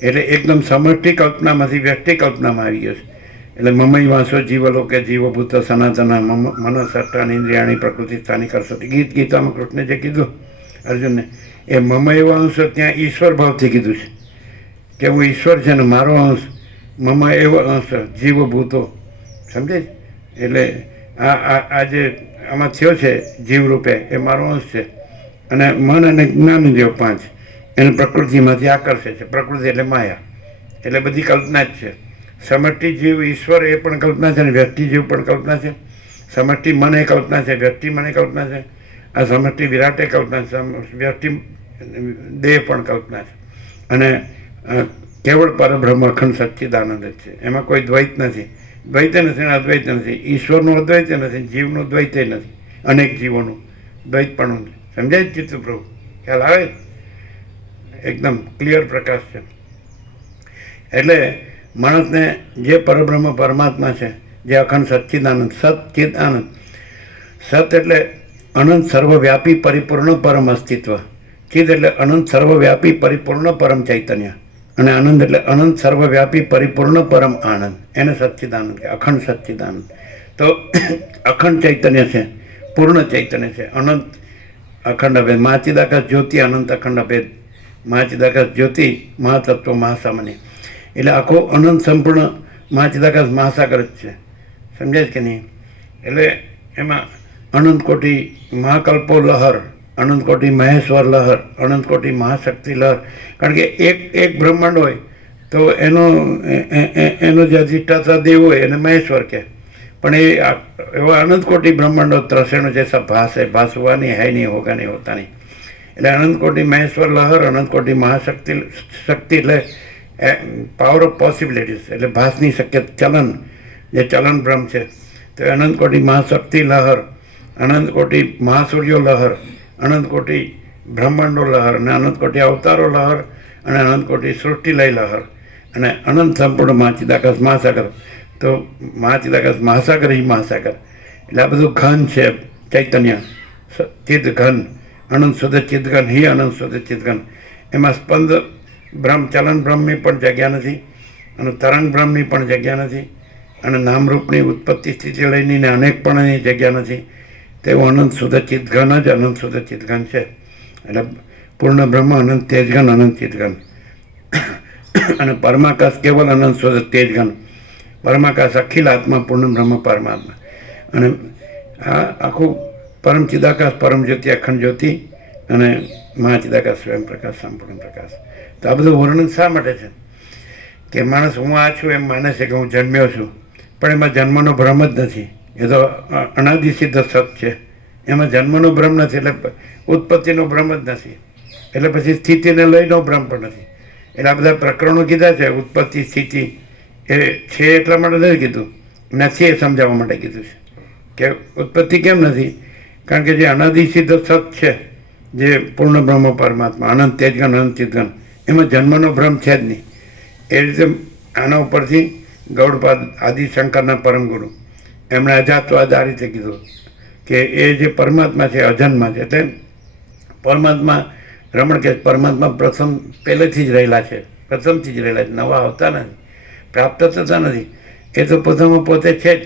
એટલે એકદમ સમષ્ટિ કલ્પનામાંથી વ્યષ્ટિ કલ્પનામાં આવી ગયો છે. એટલે મમઈ વાંસો જીવલોકે જીવભૂત સનાતન મનસટ્ટાન ઇન્દ્રિયાણી પ્રકૃતિ સ્થાની કરશો. ગીતામાં કૃષ્ણે જે કીધું અર્જુનને, એ મમય અંશ ત્યાં ઈશ્વર ભાવથી કીધું છે કે હું ઈશ્વર છે ને મારો અંશ, મમ એવો અંશ જીવભૂતો, સમજે? એટલે આ જે આમાં થયો છે જીવ રૂપે, એ મારો અંશ છે. અને મન અને જ્ઞાનેન્દ્રિયો 5 એને પ્રકૃતિમાંથી આકર્ષે છે. પ્રકૃતિ એટલે માયા, એટલે બધી કલ્પના જ છે. સમષ્ટિ જીવ ઈશ્વર એ પણ કલ્પના છે, અને વ્યક્તિ જીવ પણ કલ્પના છે. સમષ્ટિ મન એ કલ્પના છે, વ્યક્તિ મન એ કલ્પના છે. આ સમષ્ટિ વિરાટ એ કલ્પના છે, વ્યક્તિ દેહ પણ કલ્પના છે. અને કેવળ પરબ્રહ્મ અખંડ સચ્ચિદાનંદ જ છે, એમાં કોઈ દ્વૈત નથી. દ્વૈતે નથી ને અદ્વૈત નથી. ઈશ્વરનું અદ્વૈતે નથી, જીવનું દ્વૈતે નથી, અનેક જીવોનું દ્વૈત પણ નથી. સમજાય ચિત્ત પ્રભુ? ખ્યાલ આવે? એકદમ ક્લિયર પ્રકાશ છે. એટલે માણસને જે પરબ્રહ્મ પરમાત્મા છે, જે અખંડ સચ્ચિદાનંદ, સચ્ચિદ આનંદ, સત એટલે અનંત સર્વવ્યાપી પરિપૂર્ણ પરમ અસ્તિત્વ, ચિદ એટલે અનંત સર્વવ્યાપી પરિપૂર્ણ પરમ ચૈતન્ય, અને આનંદ એટલે અનંત સર્વવ્યાપી પરિપૂર્ણ પરમ આનંદ, એને સચ્ચિદાનંદ કે અખંડ સચ્ચિદાનંદ. તો અખંડ ચૈતન્ય છે, પૂર્ણ ચૈતન્ય છે, અનંત અખંડ અભેદ, મહાચિદાકાશ જ્યોતિ અનંત અખંડ અભેદ, મહાચિદાકાશ જ્યોતિ મહાતત્વ મહાસામાન્ય. એટલે આખો અનંત સંપૂર્ણ મહાચિદાકાશ મહાસાગર જ છે. સમજાય કે નહીં? એટલે એમાં અનંત કોટી મહાકલ્પો લહર, અનંત કોટી મહેશ્વર લહર, અનંત કોટી મહાશક્તિ લહર. કારણ કે એક બ્રહ્માંડ હોય તો એનો જે અધિષ્ઠાતા દેવ હોય એને મહેશ્વર કહે. પણ એવા અનંત કોટી બ્રહ્માંડો ત્રસેણો જૈસા ભાસ है, भास हुआ नहीं, है नहीं, होगा नहीं, होता नहीं. એટલે અનંત કોટી મહેશ્વર લહર, અનંત કોટી મહાશક્તિ શક્તિ એટલે પાવર ઓફ પોસિબિલિટીઝ, એટલે ભાસની શક્ય ચલન, જે ચલન બ્રહ્મ છે. તો અનંત કોટી મહાશક્તિ લહર, અનંત કોટી મહાસૂર્યો લહર, અનંત કોટી બ્રહ્માંડો લહર, અને અનંત કોટી અવતારો લહર, અને અનંત કોટી સૃષ્ટિલય લહર, અને અનંત સંપૂર્ણ મહાચિદાકાશ મહાસાગર. તો મહાચિદાકાશ મહાસાગર હિ મહાસાગર, એટલે આ બધું ઘન છે, ચૈતન્ય ચિદ ઘન, અનંત શુદ્ધ ચિદઘન હિ અનંત શુદ્ધ ચિદઘન. એમાં સ્પંદ બ્રહ્મ, ચલન બ્રહ્મની પણ જગ્યા નથી, અને તરંગ બ્રહ્મની પણ જગ્યા નથી, અને નામરૂપની ઉત્પત્તિ સ્થિતિ લઈને ને અનેકપણની જગ્યા નથી. તેવું અનંત શુદ્ધ ચિદઘન જ અનંત શુદ્ધ ચિદઘન છે. એટલે પૂર્ણ બ્રહ્મ અનંત તેજઘન અનંત ચિદઘન, અને પરમાકાશ કેવલ અનંત શુદ્ધ તેજઘન. પરમાકાશ અખિલ આત્મા પૂર્ણ બ્રહ્મ પરમાત્મા. અને આ આખું પરમ ચિદાકાશ, પરમ જ્યોતિ, અખંડ જ્યોતિ, અને મહાચિદાકાશ સ્વયં પ્રકાશ, સંપૂર્ણ પ્રકાશ. તો આ બધું વર્ણન શા માટે છે? કે માણસ હું આ છું એમ માને છે કે હું જન્મ્યો છું, પણ એમાં જન્મનો ભ્રમ જ નથી. એ તો અનાદિ સિદ્ધ સત છે, એમાં જન્મનો ભ્રમ નથી, એટલે ઉત્પત્તિનો ભ્રમ જ નથી, એટલે પછી સ્થિતિને લઈનો ભ્રમ પણ નથી. એટલે આ બધા પ્રકરણો કીધા છે, ઉત્પત્તિ સ્થિતિ એ છે એટલા માટે નથી કીધું, નથી એ સમજાવવા માટે કીધું છે. કે ઉત્પત્તિ કેમ નથી? કારણ કે જે અનાદિ સિદ્ધ સત છે, જે પૂર્ણ બ્રહ્મ પરમાત્મા અનંત તેજગન અનંત ચિદગન, એમાં જન્મનો ભ્રમ છે જ નહીં. એ રીતે આના ઉપરથી ગૌડપાદ આદિશંકરના પરમગુરુ એમણે અજાતવાદ આ રીતે કીધું કે એ જે પરમાત્મા છે અજન્મા છે. એટલે પરમાત્મા, રમણ કે પરમાત્મા પ્રથમ પહેલેથી જ રહેલા છે, પ્રથમથી જ રહેલા છે, નવા આવતા નથી, પ્રાપ્ત થતા નથી. એ તો પોતામાં પોતે છે જ.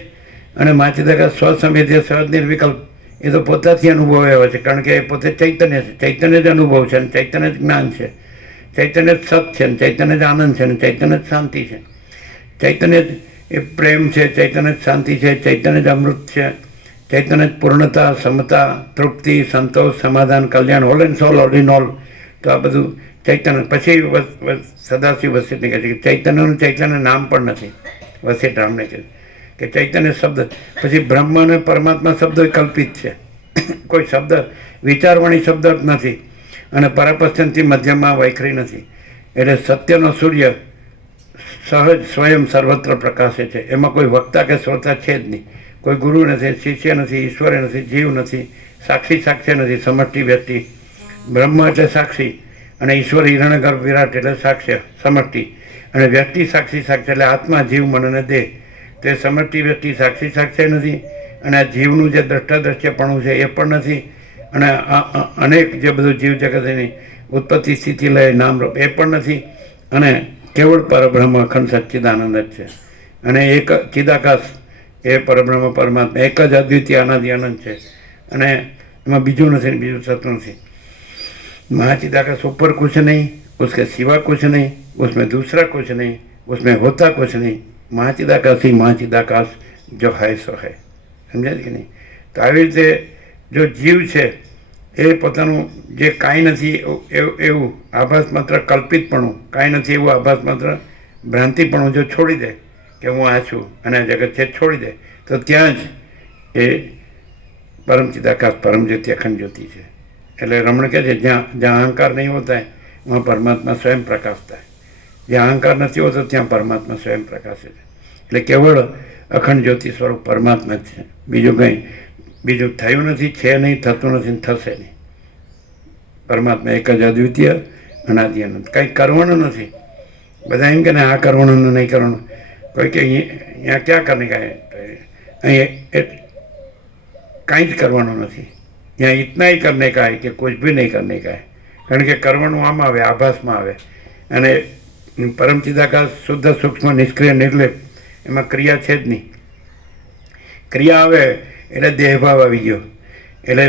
અને માચિદાકા સ્વસંવેદ્ય સહજ નિર્વિકલ્પ, એ તો પોતાથી અનુભવ આવ્યો છે, કારણ કે એ પોતે ચૈતન્ય છે, ચૈતન્ય જ અનુભવ છે, અને ચૈતન્ય જ જ્ઞાન છે, ચૈતન્ય જ સત છે, અને ચૈતન્ય જ આનંદ છે, અને ચૈતન્ય જ શાંતિ છે, ચૈતન્ય જ એ પ્રેમ છે, ચૈતન્ય જ શાંતિ છે, ચૈતન્ય જ અમૃત છે, ચૈતન્ય જ પૂર્ણતા, સમતા, તૃપ્તિ, સંતોષ, સમાધાન, કલ્યાણ, all and soul, all in all. તો આ બધું ચૈતન્ય. પછી સદાશિવ વસિષ્ઠને કહે છે કે ચૈતન્યનું ચૈતન્ય નામ પણ નથી. વસિષ્ઠ રામને કહે છે કે ચૈતન્ય શબ્દ, પછી બ્રહ્મ અને પરમાત્મા શબ્દ કલ્પિત છે, કોઈ શબ્દ વિચારવાણી શબ્દ જ નથી, અને પરાપશ્ચનથી મધ્યમાં વૈખરી નથી. એટલે સત્યનો સૂર્ય સહજ સ્વયં સર્વત્ર પ્રકાશે છે. એમાં કોઈ વક્તા કે શ્રોતા છે જ નહીં, કોઈ ગુરુ નથી, શિષ્ય નથી, ઈશ્વર નથી, જીવ નથી, સાક્ષી સાક્ષ્ય નથી, સમષ્ટિ વ્યક્તિ. બ્રહ્મ એટલે સાક્ષી, અને ઈશ્વર હિરણ્યગર્ભ વિરાટ એટલે સાક્ષ્ય સમષ્ટિ, અને વ્યક્તિ સાક્ષી સાક્ષ્ય એટલે આત્મા, જીવ, મન અને દેહ. તે સમષ્ટિ વ્યક્તિ સાક્ષી સાક્ષ્ય નથી, અને આ જીવનું જે દ્રષ્ટાદ્રશ્યપણું છે એ પણ નથી, અને અનેક જે બધું જીવ જગત એની ઉત્પત્તિ સ્થિતિ લય નામરૂપ એ પણ નથી, અને કેવળ પરબ્રહ્મ અખંડ સચ્ચિદાનંદ જ છે. અને એક ચિદાકાશ એ પરબ્રહ્મ પરમાત્મા એક જ અદ્વિતીય અનાદિ અનંત છે, અને એમાં બીજું નથી ને બીજું થતું નથી. महाचिदाकाश ऊपर कुछ नहीं, उसके सिवा कुछ नहीं, उसमें दूसरा कुछ नहीं, उसमें होता कुछ नहीं. महाचिदाकाश ही महाचिदाकाश जो है સો है. સમજાય કે નહીં? તો આવી રીતે જો જીવ છે એ પોતાનું જે કાંઈ નથી એવું આભાસ માત્ર કલ્પિતપણું, કાંઈ નથી એવું આભાસ માત્ર ભ્રાંતિપણું જો છોડી દે કે હું આ છું અને આ જગત છે છોડી દે, તો ત્યાં જ એ પરમ ચિદાકાશ પરમ જ્યોતિ અખંડ જ્યોતિ છે. એટલે રમણ કહે છે જ્યાં અહંકાર નહીં હોતા है वहाँ परमात्मा स्वयं प्रकाशता है, જ્યાં અહંકાર નથી હોતો ત્યાં પરમાત્મા સ્વયં પ્રકાશે છે. એટલે કેવળ અખંડ જ્યોતિ સ્વરૂપ પરમાત્મા જ છે, બીજું કંઈ બીજું થયું નથી, છે નહીં, થતું નથી ને થશે નહીં. પરમાત્મા એક જ અદ્વિતીય અનાદિ અનંત, કંઈ કરવાનું નથી. બધા એમ કે ને આ કરવાનું ને નહીં કરવાનું, કોઈ કે અહીંયા ક્યાં કરને કાંઈ, અહીં કાંઈ જ કરવાનું નથી. यहाँ इतना ही करने का है कि कुछ भी नहीं करने का है, કારણ કે કરવાનું આમાં આવે, આભાસમાં આવે. અને પરમ ચિદાકાશ શુદ્ધ સૂક્ષ્મ નિષ્ક્રિય નિર્લેપ, એમાં ક્રિયા છે જ નહીં. ક્રિયા આવે એટલે દેહભાવ આવી ગયો. એટલે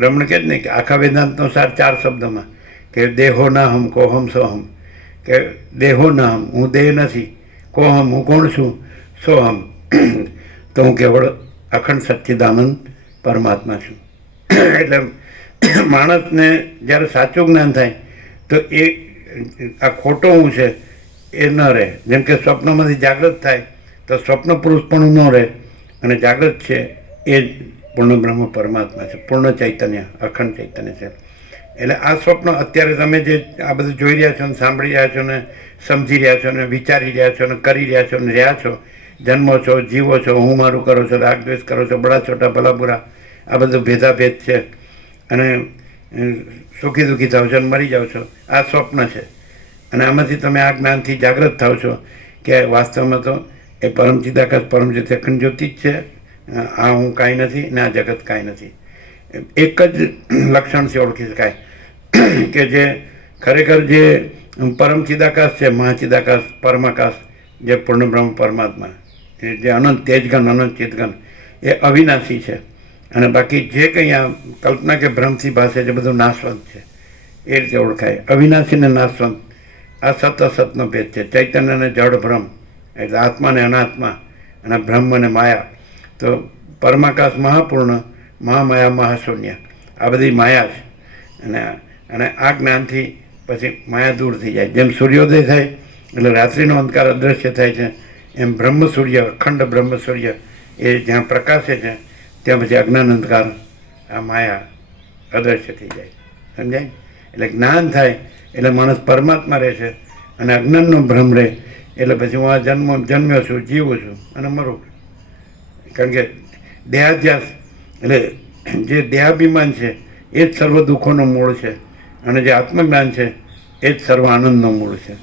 રમણ કહે જ ને કે આખા વેદાંતનો સાર 4 શબ્દમાં કે દેહો ના હમ કોહમ સોહમ, કે દેહો ના હમ હું દેહ નથી, કોહમ હું કોણ છું, સોહમ તો હું કેવળ અખંડ સચ્ચિદાનંદ પરમાત્મા છું. એટલે માણસને જ્યારે સાચું જ્ઞાન થાય તો એ આ ખોટો હું છે એ ન રહે. જેમ કે સ્વપ્નમાંથી જાગૃત થાય તો સ્વપ્ન પુરુષ પણ ન રહે, અને જાગૃત છે એ જ પૂર્ણ બ્રહ્મ પરમાત્મા છે, પૂર્ણ ચૈતન્ય, અખંડ ચૈતન્ય છે. એટલે આ સ્વપ્ન અત્યારે તમે જે આ બધું જોઈ રહ્યા છો ને સાંભળી રહ્યા છો ને સમજી રહ્યા છો ને વિચારી રહ્યા છો ને કરી રહ્યા છો ને રહ્યા છો, જન્મો છો, જીવો છો, હું મારું કરો છો, રાગ દ્વેષ કરો છો, બડા છોટા ભલા બુરા, આ બધું ભેદાભેદ છે, અને સુખી દુઃખી થાવ છો અને મરી જાઓ છો, આ સ્વપ્ન છે. અને આમાંથી તમે આ જ્ઞાનથી જાગૃત થાવ છો કે વાસ્તવમાં તો એ પરમ ચિદાકાશ પરમ જ્યોતિ અખંડ જ્યોતિ જ છે. આ હું કાંઈ નથી ને આ જગત કાંઈ નથી. એક જ લક્ષણથી ઓળખી શકાય કે જે ખરેખર જે પરમ ચિદાકાશ છે, મહાચિદાકાશ, પરમાકાશ, જે પૂર્ણ બ્રહ્મ પરમાત્મા, જે અનંત તેજગન, અનંત ચિતગન, એ અવિનાશી છે. અને બાકી જે કંઈ આ કલ્પના કે ભ્રમથી ભાષે છે બધું નાશવંત છે, એ રીતે ઓળખાય. અવિનાશી ને નાશવંત, આ સત અસતનો ભેદ છે. ચૈતન્ય અને જડ ભ્રમ એટલે આત્મા ને અનાત્મા, અને બ્રહ્મ અને માયા. તો પરમાકાશ મહાપૂર્ણ, મહામાયા મહાશૂન્ય, આ બધી માયા છે. અને આ જ્ઞાનથી પછી માયા દૂર થઈ જાય. જેમ સૂર્યોદય થાય એટલે રાત્રિનો અંધકાર અદૃશ્ય થાય છે, એમ બ્રહ્મ સૂર્ય, અખંડ બ્રહ્મ સૂર્ય એ જ્યાં પ્રકાશે છે ત્યાં પછી અજ્ઞાન અંધકાર, આ માયા અદૃશ્ય થઈ જાય. સમજાય? એટલે જ્ઞાન થાય એટલે માણસ પરમાત્મા રહે છે, અને અજ્ઞાનનો ભ્રમ રહે એટલે પછી હું આ જન્મ્યો છું, જીવું છું અને મરું. કારણ કે દેહાધ્યાસ એટલે જે દેહાભિમાન છે એ જ સર્વ દુઃખોનો મૂળ છે, અને જે આત્મજ્ઞાન છે એ જ સર્વ આનંદનો મૂળ છે.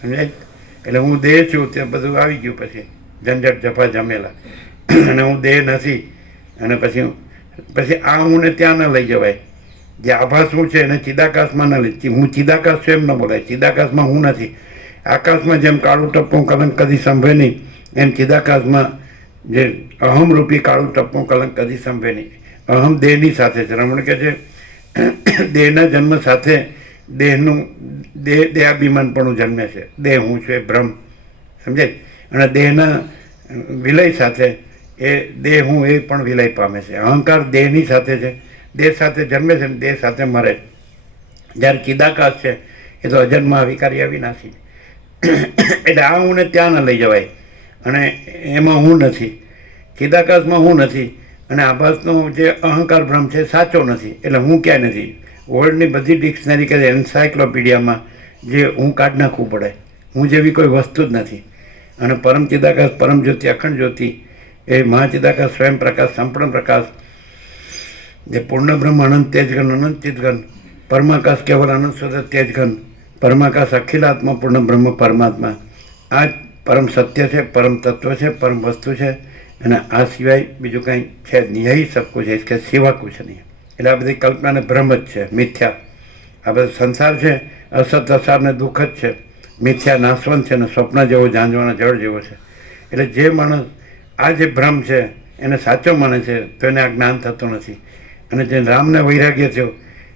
સમજાય? એટલે હું દેહ છું તે બધું આવી ગયું, પછી ઝંઝટ જફા જમેલા, અને હું દેહ નથી. અને પછી આ હું ને ત્યાં ન લઈ જવાય. જે આભાસ હું છે એને ચિદાકાશમાં ન લઈ, હું ચિદાકાશ છું એમ ન બોલાય. ચિદાકાશમાં હું નથી. આકાશમાં જેમ કાળું ટપ્પું કલંક કદી સંભવે નહીં, એમ ચિદાકાશમાં જે અહમરૂપી કાળું ટપ્પું કલંક કદી સંભવે નહીં. અહમ દેહની સાથે છે. રમણ કે છે દેહના જન્મ સાથે દેહાભિમાન પણ જન્મે છે. દેહ હું છું એ ભ્રમ. સમજાય? અને દેહના વિલય સાથે એ દેહ હું એ પણ વિલય પામે છે. અહંકાર દેહની સાથે છે, દેહ સાથે જન્મે છે ને દેહ સાથે મરે. જ્યારે ચિદાકાશ છે એ તો અજન્મા વિકારી અવિનાશી. એટલે આ હું ને ત્યાં ન લઈ જવાય, અને એમાં હું નથી. ચિદાકાશમાં હું નથી, અને આભાસનો જે અહંકાર ભ્રમ છે સાચો નથી. એટલે હું ક્યાંય નથી. વર્લ્ડની બધી ડિક્શનરી કે એન્સાયક્લોપીડિયામાં જે હું કાઢ નાખવું પડે. હું જેવી કોઈ વસ્તુ જ નથી. અને પરમ ચિદાકાશ પરમ જ્યોતિ અખંડ જ્યોતિ એ મહાચિદાકાશ સ્વયં પ્રકાશ સંપૂર્ણ પ્રકાશ, જે પૂર્ણ બ્રહ્મ અનંત તેજગન, અનંત ચિતગન, પરમાકાશ કેવલ અનંત શુદ્ધ તેજગન, પરમાકાશ અખિલાત્મા પૂર્ણ બ્રહ્મ પરમાત્મા, આ જ પરમ સત્ય છે, પરમ તત્વ છે, પરમ વસ્તુ છે. અને આ સિવાય બીજું કંઈ છે જ નહીં. યહી સબ કુછ છે, કે સિવા કુછ નહીં. એટલે આ બધી કલ્પનાને ભ્રમ જ છે, મિથ્યા. આ બધો સંસાર છે અસત અસારને દુઃખ જ છે, મિથ્યા નાશવંત છે, ને સ્વપ્ન જેવો ઝાંઝવાના જળ જેવો છે. એટલે જે માણસ આ જે ભ્રમ છે એને સાચો માને છે તો એને આ જ્ઞાન થતું નથી. અને જે રામને વૈરાગ્ય થયો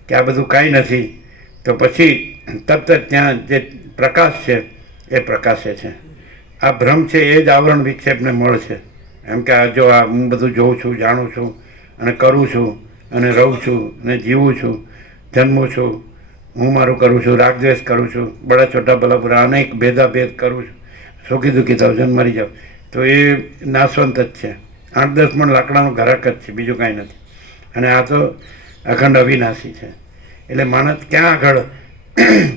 કે આ બધું કાંઈ નથી, તો પછી તરત ત્યાં જે પ્રકાશ છે એ પ્રકાશે છે. આ ભ્રમ છે એ જ આવરણ વિક્ષેપને મળ છે. એમ કે આ જો આ હું બધું જોઉં છું, જાણું છું અને કરું છું અને રહું છું અને જીવું છું, જન્મું છું, હું મારું કરું છું, રાગદ્વેષ કરું છું, બડા છોટા ભલા બુરા અનેક ભેદાભેદ કરું છું, સુખી દુઃખી થાવ છું, મરી જાવ, તો એ નાશવંત જ છે. 8-10 મણ લાકડાનો ઘરાક જ છે, બીજું કાંઈ નથી. અને આ તો અખંડ અવિનાશી છે. એટલે માણસ ક્યાં આગળ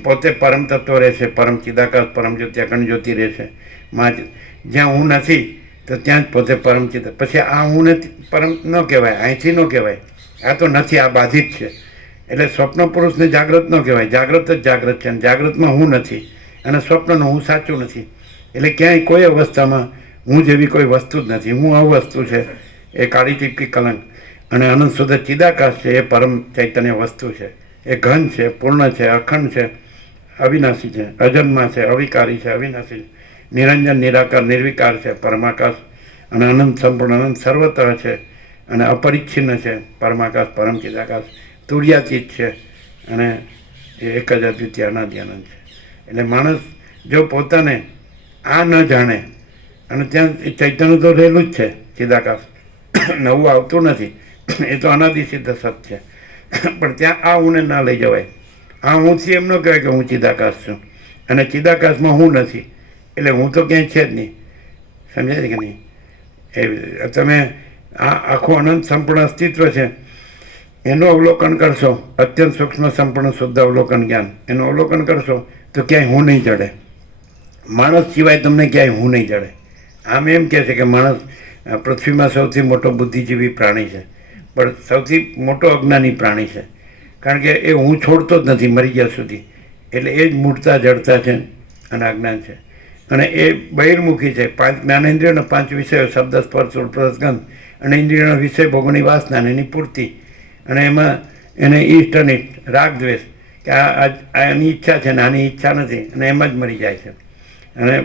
પોતે પરમ તત્વ રહે છે, પરમ ચિદાકાશ પરમ જ્યોતિ અખંડ જ્યોતિ રહે છે. જ્યાં હું નથી તો ત્યાં જ પોતે પરમ ચિદ. પછી આ હું ને પરમ ન કહેવાય, અહીંથી ન કહેવાય. આ તો નથી, આ બાધિત છે. એટલે સ્વપ્ન પુરુષને જાગ્રત ન કહેવાય. જાગ્રત જ જાગ્રત છે, અને જાગ્રતમાં હું નથી, અને સ્વપ્નનું હું સાચું નથી. એટલે ક્યાંય કોઈ અવસ્થામાં હું જેવી કોઈ વસ્તુ જ નથી. હું અવસ્તુ છે, એ કાળી ટીપકી કલંક. અને અનંત શુદ્ધ ચિદાકાશ છે, એ પરમ ચૈતન્ય વસ્તુ છે. એ ઘન છે, પૂર્ણ છે, અખંડ છે, અવિનાશી છે, અજન્મા છે, અવિકારી છે, અવિનાશી છે, નિરંજન નિરાકાર નિર્વિકાર છે, પરમાકાશ. અને અનંત સંપૂર્ણ અનંત સર્વતઃ છે, અને અપરિચ્છિન્ન છે. પરમાકાશ પરમ ચિદાકાશ તુર્યાતીત છે, અને એ એક જ અદ્વિતીય અનાદિ અનંત છે. એટલે માણસ જો પોતાને આ ન જાણે, અને ત્યાં ચૈતન્ય તો રહેલું જ છે, ચિદાકાશ નવું આવતું નથી, એ તો અનાદિ સિદ્ધ સત છે. પણ ત્યાં આ હુંને ના લઈ જવાય. આ હુંથી એમ ન કહેવાય કે હું ચિદાકાશ છું, અને ચિદાકાશમાં હું નથી, એટલે હું તો ક્યાંય છે જ નહીં. સમજાય છે કે નહીં? એ તમે આ આખું અનંત સંપૂર્ણ અસ્તિત્વ છે એનું અવલોકન કરશો, અત્યંત સૂક્ષ્મ સંપૂર્ણ શુદ્ધ અવલોકન જ્ઞાન, એનું અવલોકન કરશો તો ક્યાંય હું નહીં જડે. માણસ સિવાય તમને ક્યાંય હું નહીં જડે. આમ એમ કહે છે કે માણસ પૃથ્વીમાં સૌથી મોટો બુદ્ધિજીવી પ્રાણી છે, પણ સૌથી મોટો અજ્ઞાની પ્રાણી છે, કારણ કે એ હું છોડતો જ નથી મરી ગયા સુધી. એટલે એ જ મૂળતા જડતા છે અને અજ્ઞાન છે. અને એ બહિર્મુખી છે. 5 જ્ઞાનેન્દ્રિયો અને 5 વિષયો, શબ્દ સ્પર્શ રૂપ રસ ગંધ, અને ઇન્દ્રિયોના વિષય ભોગોની વાસના અને એની પૂર્તિ. અને એમાં એને ઈષ્ટ અનિષ્ટ, રાગ દ્વેષ, કે આની ઈચ્છા છે ને આની ઈચ્છા નથી, અને એમાં જ મરી જાય છે. અને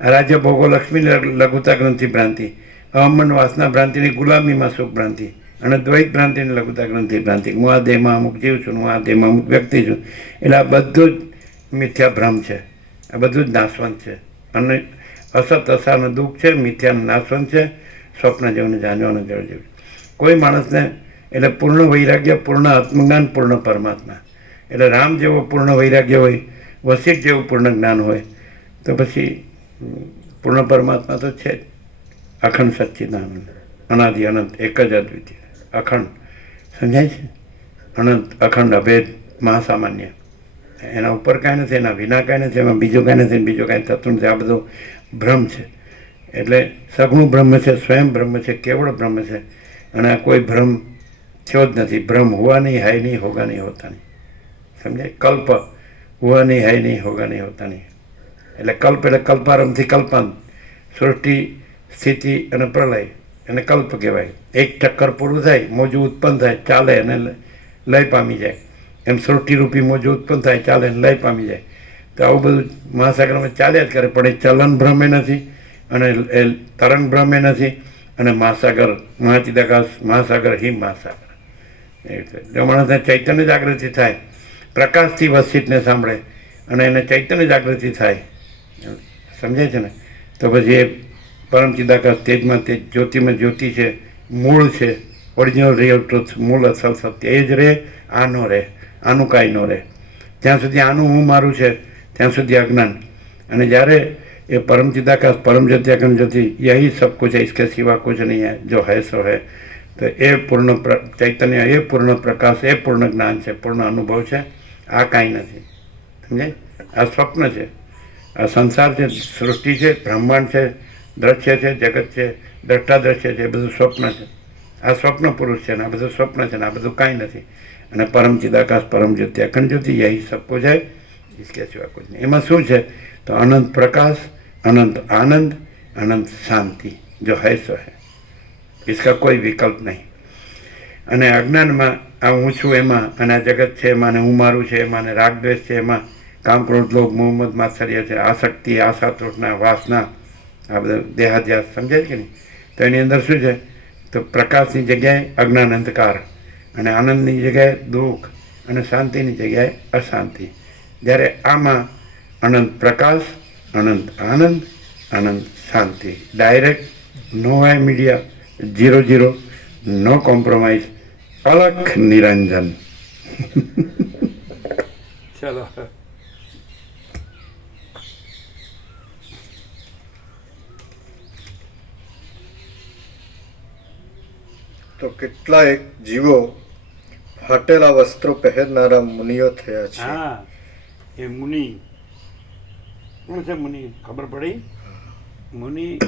રાજ્ય ભોગો લક્ષ્મી લઘુતા ગ્રંથિ ભ્રાંતિ, અહમન વાસના ભ્રાંતિની ગુલામીમાં સુખ ભ્રાંતિ, અને દ્વૈત ભ્રાંતિની લઘુતા ગ્રંથિ ભ્રાંતિ. હું આ દેહમાં અમુક જીવ છું, હું આ દેહમાં અમુક વ્યક્તિ છું. એટલે આ બધું જ મિથ્યા ભ્રમ છે, આ બધું જ નાશવંત છે. અને અસત અસાનું દુઃખ છે, મિથ્યાનું નાશવંત છે, સ્વપ્ન જેવું જાણવાનું જળ જેવું. કોઈ માણસને એટલે પૂર્ણ વૈરાગ્ય, પૂર્ણ આત્મજ્ઞાન, પૂર્ણ પરમાત્મા. એટલે રામ જેવો પૂર્ણ વૈરાગ્ય હોય, વસિષ્ઠ જેવું પૂર્ણ જ્ઞાન હોય, તો પછી પૂર્ણ પરમાત્મા તો છે જ. અખંડ સચ્ચિદાનંદ, અનાદિ અનંત, એક જ અદ્વિતીય, અખંડ. સમજાય છે? અનંત, અખંડ, અભેદ, મહાસામાન્ય. એના ઉપર કાંઈ નથી, એના વિના કાંઈ નથી, એમાં બીજું કાંઈ નથી, બીજું કાંઈ થતું નથી. આ બધો ભ્રમ છે. એટલે સગુણ બ્રહ્મ છે, સ્વયં બ્રહ્મ છે, કેવળ બ્રહ્મ છે. અને આ કોઈ ભ્રમ થયો જ નથી. ભ્રમ હુआ नहीं, है नहीं, होगा नहीं, होता नहीं. સમજાય? કલ્પ હુआ नहीं, है नहीं, होगा नहीं, होता नहीं. એટલે કલ્પ એટલે કલ્પારંભથી કલ્પાંત, સૃષ્ટિ, સ્થિતિ અને પ્રલય એને કલ્પ કહેવાય. એક ચક્કર પૂરું થાય, મોજું ઉત્પન્ન થાય, ચાલે અને લય પામી જાય. એમ સૃષ્ટિરૂપી મોજું ઉત્પન્ન થાય, ચાલે અને લય પામી જાય. તો આવું બધું મહાસાગરમાં ચાલ્યા જ કરે. પણ એ ચલન ભ્રમે નથી, અને એ તરંગ ભ્રમે નથી, અને મહાસાગર, મહાચિદાકાશ મહાસાગર, હિમ મહાસાગર. એ રીતે જો માણસને ચૈતન્ય જાગૃતિ થાય, પ્રકાશથી વસિષ્ઠને સાંભળે અને એને ચૈતન્ય જાગૃતિ થાય, સમજાય છે ને, તો પછી એ પરમ ચિદાકાશ તેજમાં તેજ, જ્યોતિમાં જ્યોતિ છે, મૂળ છે, ઓરિજિનલ રિયલ ટ્રુથ, મૂળ અસલ સત્ય. એ જ રહે, આ ન રહે, આનું કાંઈ ન રહે. જ્યાં સુધી આનું હું મારું છે ત્યાં સુધી અજ્ઞાન. અને જ્યારે ये परम चिदाकाश परम ज्योति अखंड ज्योति यही सब कुछ है, इसके सिवा कुछ नहीं है. जो है सो है. तो ये पूर्ण चैतन्य, ये पूर्ण प्रकाश, ये पूर्ण ज्ञान છે, પૂર્ણ અનુભવ છે. આ કાંઈ નથી. સમજાય? આ સ્વપ્ન છે, આ સંસાર છે, સૃષ્ટિ છે, બ્રહ્માંડ છે, દ્રશ્ય છે, જગત છે, દ્રષ્ટા દ્રશ્ય છે, એ બધું સ્વપ્ન છે. આ સ્વપ્ન પુરુષ છે ને આ બધું સ્વપ્ન છે ને આ બધું કાંઈ નથી. અને પરમ ચિદાકાશ પરમ જ્યોતિ અખંડ જ્યોતિ यही सब कुछ है, इसके सिवा कुछ नहीं. એમાં શું છે? तो अनंत प्रकाश, अनंत आनंद, अनंत शांति, जो है सो है, इसका कोई विकल्प नहीं. અને અજ્ઞાનમાં આ હું છું એમાં, અને આ જગત છે એમાં, હું મારું છે એમાં, અને રાગ દ્વેષ છે એમાં, કામ ક્રોધ લોભ મોહ મદ માત્સર્ય છે, આસક્તિ, આશા તૃષ્ણા, વાસના, આ બધું દેહાધ્યાસ. સમજાય કે નહીં? તો એની અંદર શું છે? તો પ્રકાશની જગ્યાએ અજ્ઞાન અંધકાર, અને આનંદની જગ્યાએ દુઃખ, અને શાંતિની જગ્યાએ અશાંતિ. જ્યારે આમાં અનંત પ્રકાશ, અનંત આનંદ, અનંત શાંતિ, ડાયરેક્ટ, નો વાય મીડિયા, 0-0, નો કોમ્પ્રોમાઇઝ, અલખ નિરંજન. ચલો. તો કેટલાય જીવો ફાટેલા વસ્ત્રો પહેરનારા મુનિઓ થયા છે. હા, એ મુનિ કોણ છે? મુનિ ખબર પડી? મુનિ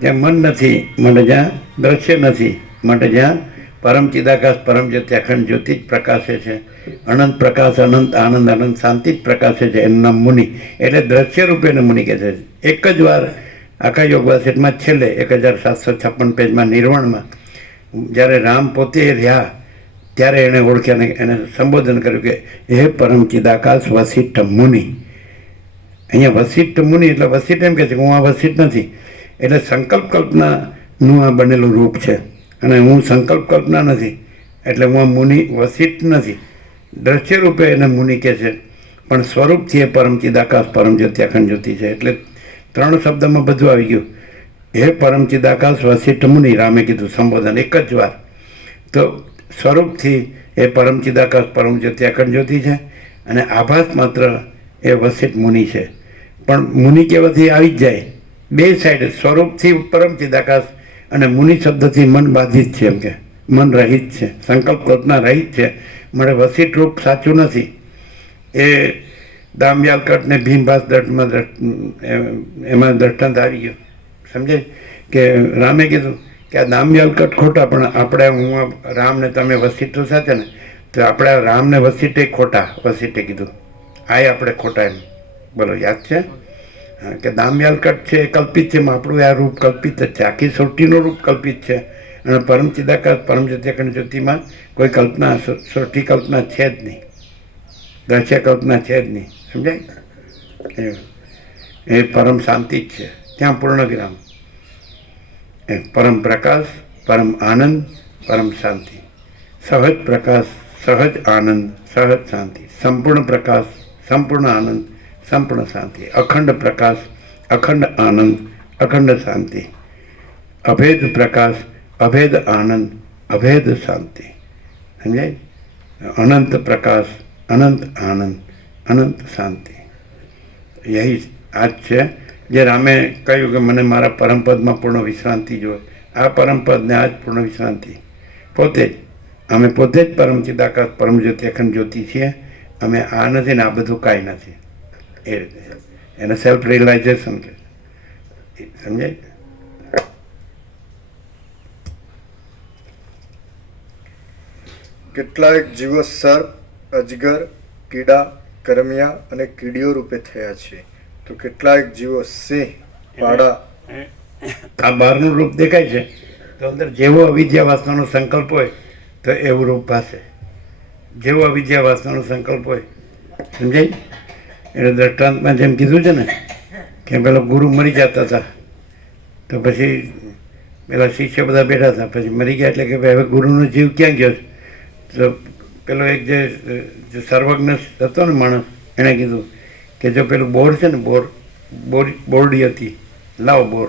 જ્યાં મન નથી માટે જ્યાં દ્રશ્ય નથી, માટે જ્યાં પરમ ચિદાકાશ પરમ જ્યોતિ અખંડ જ્યોતિ જ પ્રકાશે છે. અનંત પ્રકાશ, અનંત આનંદ, અનંત શાંતિ જ પ્રકાશે છે. એનું નામ મુનિ. એટલે દ્રશ્ય રૂપે એને મુનિ કહે છે. એક જ વાર આખા યોગવાસિટમાં છેલ્લે 1756 પેજમાં નિર્વાણમાં જ્યારે રામ પોતે રહ્યા ત્યારે એણે ઓળખ્યા ને એને સંબોધન કર્યું કે હે પરમ ચિદાકાશ વસિષ્ઠ મુનિ. અહીંયા વસિષ્ઠ મુનિ એટલે વસિષ્ઠ એમ કહે છે કે હું આ વસિષ્ઠ નથી, એટલે સંકલ્પ કલ્પનાનું આ બનેલું રૂપ છે. અને હું સંકલ્પ કલ્પના નથી, એટલે હું આ મુનિ વસિષ્ઠ નથી. દ્રશ્ય રૂપે એને મુનિ કહે છે, પણ સ્વરૂપથી એ પરમ ચિદાકાશ પરમ જ્યોતિ અખંડ જ્યોતિ છે. એટલે 3 શબ્દમાં બધું આવી ગયું. હે પરમ ચિદાકાશ વસિષ્ઠ મુનિ, રામે કીધું સંબોધન એક જ વાર. તો સ્વરૂપથી એ પરમ ચિદાકાશ પરમ જ્યોતિ અખંડ જ્યોતિ છે, અને આભાસ માત્ર એ વસિષ્ઠ મુનિ છે. પણ મુનિ કહેવાથી આવી જ જાય. બે સાઈડ સ્વરૂપથી પરમ ચિદાકાશ અને મુનિ શબ્દથી મન બાધિત છે, એમ કે મન રહિત છે, સંકલ્પ કલ્પના રહિત છે. મળે વસિત રૂપ સાચું નથી. એ દામયાલકટ ને ભીમભાસ દર્ટમાં એમાં દ્રષ્ટાંત આવી ગયો. સમજે કે રામે કીધું કે આ દામયાલકટ ખોટા, પણ આપણે હું રામને તમે વસિઠો સાથે ને, તો આપણે રામને વસિઠે ખોટા, વસિઠે કીધું આ આપણે ખોટા એમ. બોલો યાદ છે? હા, કે દામયાલકટ છે એ કલ્પિત છે, આપણું આ રૂપ કલ્પિત જ છે, આખી સૃષ્ટિનું રૂપ કલ્પિત છે. અને પરમ ચિદાકાશ પરમ જ્યોતિ જ્યોતિમાં કોઈ કલ્પના, સૃષ્ટિ કલ્પના છે જ નહીં, દ્રશ્ય કલ્પના છે જ નહીં. સમજાય? એ પરમ શાંતિ જ છે, ત્યાં પૂર્ણ વિરામ. એ પરમ પ્રકાશ, પરમ આનંદ, પરમ શાંતિ, સહજ પ્રકાશ, સહજ આનંદ, સહજ શાંતિ, સંપૂર્ણ પ્રકાશ, સંપૂર્ણ આનંદ, સંપૂર્ણ શાંતિ, અખંડ પ્રકાશ, અખંડ આનંદ, અખંડ શાંતિ, અભેદ પ્રકાશ, અભેદ આનંદ, અભેદ શાંતિ. સમજાય? અનંત પ્રકાશ, અનંત આનંદ, અનંત શાંતિ. યહી આજ છે જે રામે કહ્યું કે મને મારા પરમપદમાં પૂર્ણ વિશ્રાંતિ જોઈએ. આ પરમપદને આ જ પૂર્ણ વિશ્રાંતિ પોતે જ. અમે પોતે જ પરમ ચિદાકાશ પરમ જ્યોતિ અખંડ જ્યોતિ છીએ. અમે આ નથી ને આ બધું કાંઈ નથી. એ રીતે એને સેલ્ફ રિયલાઇઝેશન કે સમજાય. કેટલાક જીવો સર્પ, અજગર, કીડા, કરમિયા અને કીડીઓ રૂપે થયા છે, તો કેટલાક જીવો સિંહ, પાડા. આ બહારનું રૂપ દેખાય છે તો અંદર જેવો અવિદ્યા વાસનાનો સંકલ્પ હોય તો એવું રૂપ ભાસે. જેવો અવિદ્યા વાસનાનો સંકલ્પ હોય. સમજાય? એટલે દ્રષ્ટાંતમાં જેમ કીધું છે ને કે પેલો ગુરુ મરી જતા હતા તો પછી પેલા શિષ્ય બધા બેઠા હતા, પછી મરી ગયા એટલે કે ભાઈ હવે ગુરુનો જીવ ક્યાં ગયો? તો પેલો એક જે સર્વજ્ઞ હતો ને માણસ, એણે કીધું કે જો પેલું બોર છે ને, બોરડી હતી, લાવો બોર.